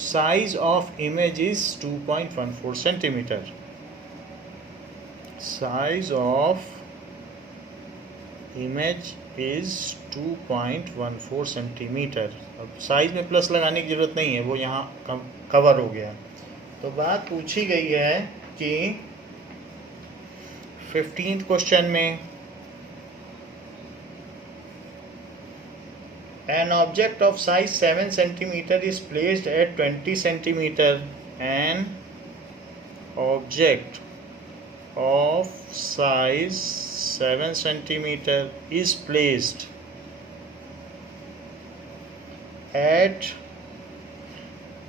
Size of image is 2.14 centimeter. Size of image is 2.14 centimetre. अब साइज में प्लस लगाने की ज़रूरत नहीं है, वो यहाँ कवर हो गया। तो बात पूछी गई है कि 15th क्वेश्चन में an object of size 7 centimeter is placed at 20 centimeter. An object of size 7 centimeter is placed at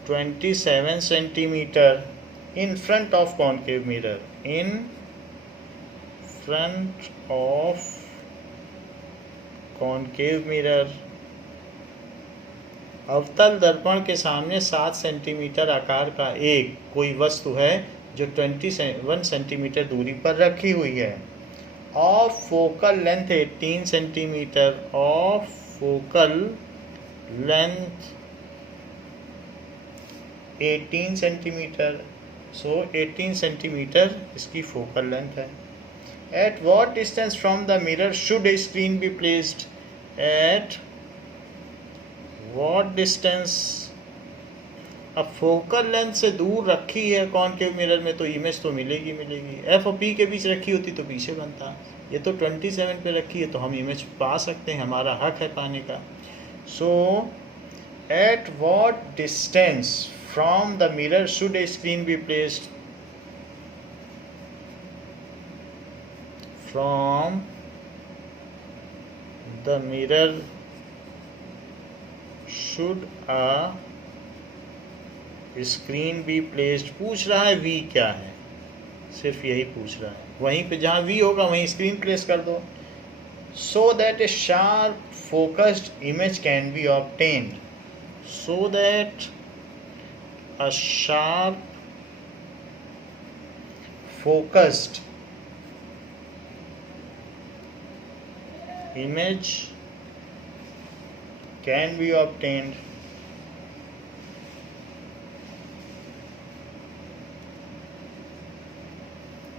27 centimeter in front of concave mirror. In front of concave mirror, अवतल दर्पण के सामने 7 सेंटीमीटर आकार का एक कोई वस्तु है जो 21 सेंटीमीटर दूरी पर रखी हुई है। Of focal length 18 centimetre, of focal length 18 centimetre, so 18 centimetre इसकी फोकल लेंथ है। Eight what distance from the mirror should a screen be placed, eight what distance, अब फोकल लेंथ से दूर रखी है कॉनकेव मिरर में तो इमेज तो मिलेगी, एफ और पी के बीच रखी होती तो पीछे बनता, ये तो 27 पे रखी है तो हम इमेज पा सकते हैं, हमारा हक है पाने का। So at what distance from the mirror should a screen be placed, from the mirror should a screen be placed. पूछ रहा है वी क्या है, सिर्फ यही पूछ रहा है, वहीं पे जहाँ वी होगा वहीं स्क्रीन प्लेस कर दो। So that A sharp focused image can be obtained, so that a sharp focused image can be obtained,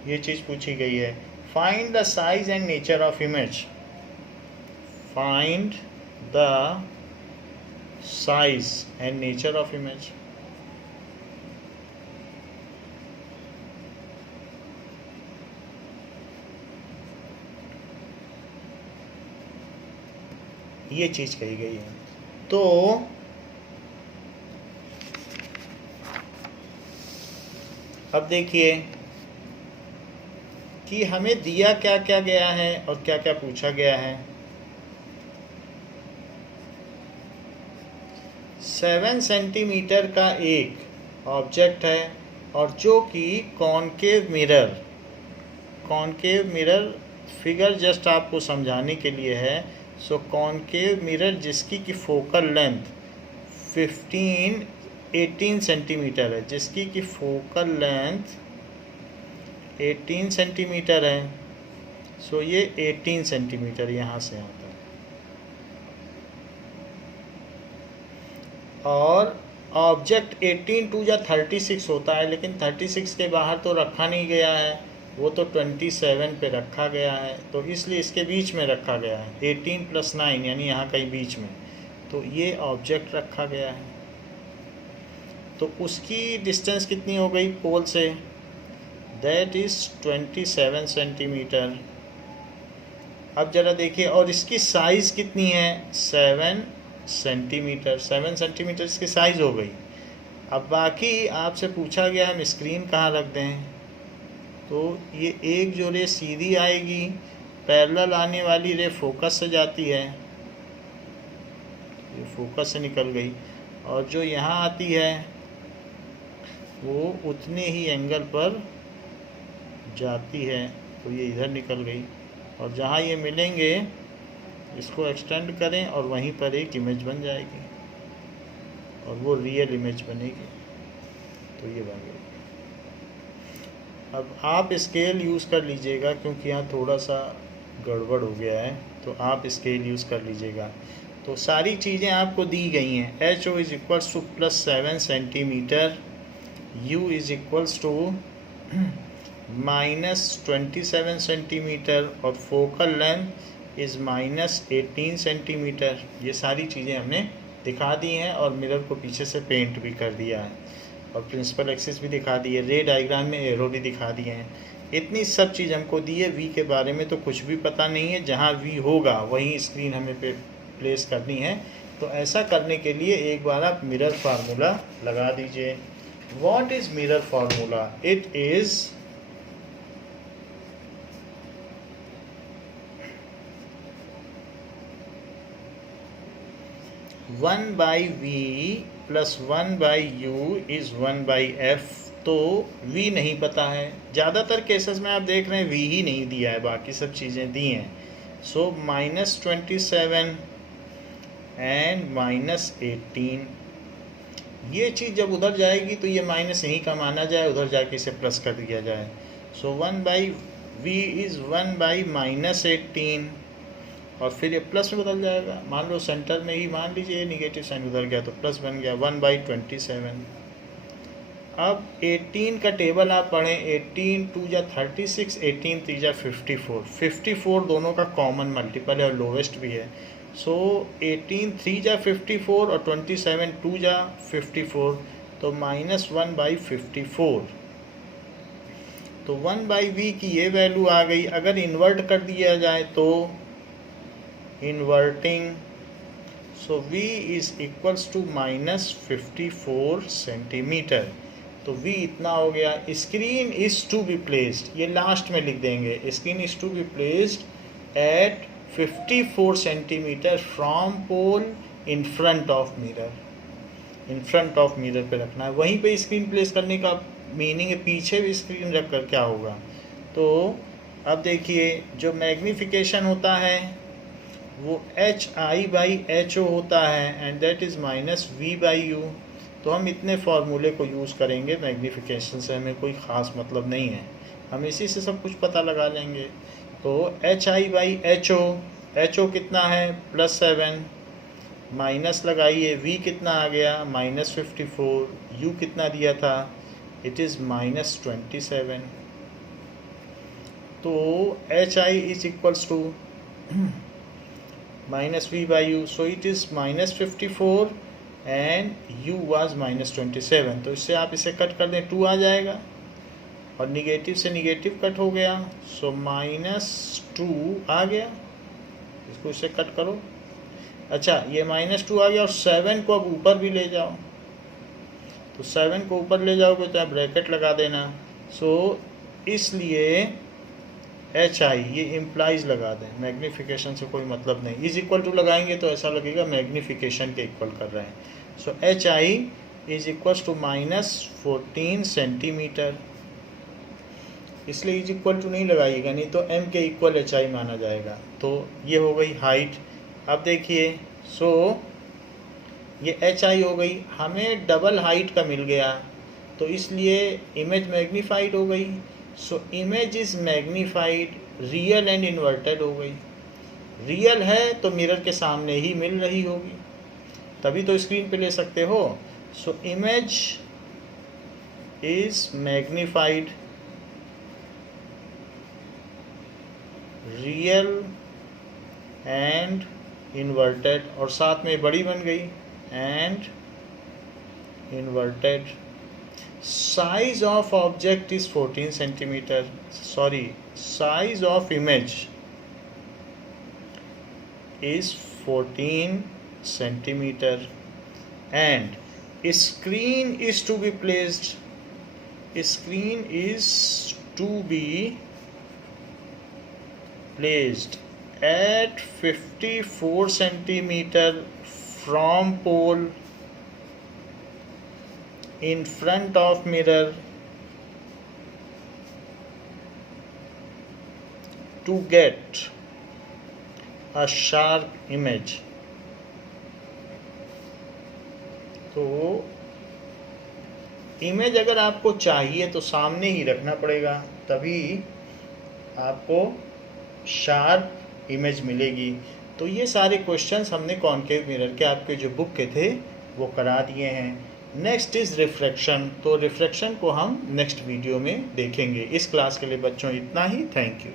ये चीज़ पूछी गई है। Find the size and nature of image, find the size and nature of image. ये चीज कही गई है। तो अब देखिए कि हमें दिया क्या क्या गया है और क्या क्या पूछा गया है। 7 सेंटीमीटर का एक ऑब्जेक्ट है और जो कि कॉनकेव मिरर फिगर जस्ट आपको समझाने के लिए है। सो कॉनकेव मिरर जिसकी की फोकल लेंथ 18 सेंटीमीटर है, जिसकी की फोकल लेंथ 18 सेंटीमीटर है। सो ये 18 सेंटीमीटर यहाँ से आता है। और ऑब्जेक्ट 18 टू या 36 होता है, लेकिन 36 के बाहर तो रखा नहीं गया है, वो तो 27 पे रखा गया है, तो इसलिए इसके बीच में रखा गया है। 18 + 9 यानी यहाँ कहीं बीच में, तो ये ऑब्जेक्ट रखा गया है। तो उसकी डिस्टेंस कितनी हो गई पोल से? That is 27 centimetre. अब ज़रा देखिए, और इसकी साइज़ कितनी है? 7 सेंटीमीटर। 7 सेंटीमीटर इसकी साइज़ हो गई। अब बाकी आपसे पूछा गया हम स्क्रीन कहाँ रख दें, तो ये एक जो रे सीधी आएगी, पैरेलल आने वाली रे फोकस से जाती है, ये फोकस से निकल गई, और जो यहाँ आती है वो उतने ही एंगल पर जाती है, तो ये इधर निकल गई। और जहाँ ये मिलेंगे इसको एक्सटेंड करें और वहीं पर एक इमेज बन जाएगी, और वो रियल इमेज बनेगी। तो ये बन गई। अब आप स्केल यूज़ कर लीजिएगा, क्योंकि यहाँ थोड़ा सा गड़बड़ हो गया है, तो आप स्केल यूज़ कर लीजिएगा। तो सारी चीज़ें आपको दी गई हैं। HO is equals to +7 centimetre, U is equals to -27 centimetre, और फोकल लेंथ इज़ -18 सेंटीमीटर। ये सारी चीज़ें हमने दिखा दी हैं, और मिरर को पीछे से पेंट भी कर दिया है, और प्रिंसिपल एक्सिस भी दिखा दी है, रे डायग्राम में एरो भी दिखा दिए हैं। इतनी सब चीज़ हमको दी है। वी के बारे में तो कुछ भी पता नहीं है, जहाँ वी होगा वहीं स्क्रीन हमें प्लेस करनी है। तो ऐसा करने के लिए एक बार आप मिरर फार्मूला लगा दीजिए। What is mirror formula? It is one by v plus 1/u is 1/f। तो v नहीं पता है। ज़्यादातर केसेस में आप देख रहे हैं v ही नहीं दिया है, बाकी सब चीज़ें दी हैं। सो -27 एंड -18, ये चीज़ जब उधर जाएगी तो ये माइनस यहीं का माना जाए, उधर जाके इसे प्लस कर दिया जाए। सो 1/v इज़ 1/-18, और फिर ये प्लस में बदल जाएगा। मान लो सेंटर में ही मान लीजिए निगेटिव साइन उधर गया तो प्लस बन गया, 1/27। अब 18 का टेबल आप पढ़ें, 18 2 या 36, 18 3 या 54। 54 दोनों का कॉमन मल्टीपल है और लोवेस्ट भी है। सो 18 3 या 54 और 27 2 या 54, तो -1/54। तो 1/v की ये वैल्यू आ गई। अगर इन्वर्ट कर दिया जाए तो inverting, so v is equals to -54 centimetre. तो v इतना हो गया। Screen is to be placed, ये लास्ट में लिख देंगे, screen is to be placed at 54 centimetre from pole in front of mirror. In front of mirror पे रखना है। वहीं पे स्क्रीन प्लेस करने का मीनिंग है पीछे भी स्क्रीन रख कर क्या होगा। तो अब देखिए, जो मैग्नीफिकेशन होता है वो HI/HO होता है, एंड दैट इज़ -V/U। तो हम इतने फार्मूले को यूज़ करेंगे। मैग्नीफिकेशन से हमें कोई ख़ास मतलब नहीं है, हम इसी से सब कुछ पता लगा लेंगे। तो HI/HO, HO कितना है +7, माइनस लगाइए, V कितना आ गया -54, U कितना दिया था, इट इज़ -27। तो एच आई is equals to minus v by u, so it is minus 54 and u was minus 27. तो इससे आप इसे कट कर दें 2 आ जाएगा और निगेटिव से निगेटिव कट हो गया, सो -2 आ गया। इसको इससे कट करो। अच्छा, ये -2 आ गया और 7 को अब ऊपर भी ले जाओ, तो 7 को ऊपर ले जाओगे तो आप ब्रैकेट लगा देना। सो इसलिए एच आई ये इम्प्लाइज लगा दें, मैग्नीफिकेशन से कोई मतलब नहीं। इज इक्वल टू लगाएंगे तो ऐसा लगेगा मैग्नीफिकेशन के इक्वल कर रहे हैं। So H I is equal to -14 centimetre, इसलिए इज इक्वल टू नहीं लगाइएगा, नहीं तो m के इक्वल एच आई माना जाएगा। तो ये हो गई हाइट। अब देखिए, सो ये एच आई हो गई, हमें डबल हाइट का मिल गया, तो इसलिए इमेज मैग्नीफाइड हो गई। So image is magnified, real and inverted हो गई। रियल है तो मिरर के सामने ही मिल रही होगी, तभी तो स्क्रीन पे ले सकते हो। So image is magnified, real and inverted, और साथ में बड़ी बन गई and inverted. Size of object is 14 centimeter. Sorry, size of image is 14 centimeter, and screen is to be placed. Screen is to be placed at 54 centimeter from pole, in front of mirror, to get a sharp image. तो image अगर आपको चाहिए तो सामने ही रखना पड़ेगा, तभी आपको शार्प इमेज मिलेगी। तो ये सारे क्वेश्चंस हमने कॉनकेव मिरर के आपके जो बुक के थे वो करा दिए हैं। नेक्स्ट इज़ रिफ्रैक्शन, तो रिफ्रैक्शन को हम नेक्स्ट वीडियो में देखेंगे। इस क्लास के लिए बच्चों इतना ही। Thank you.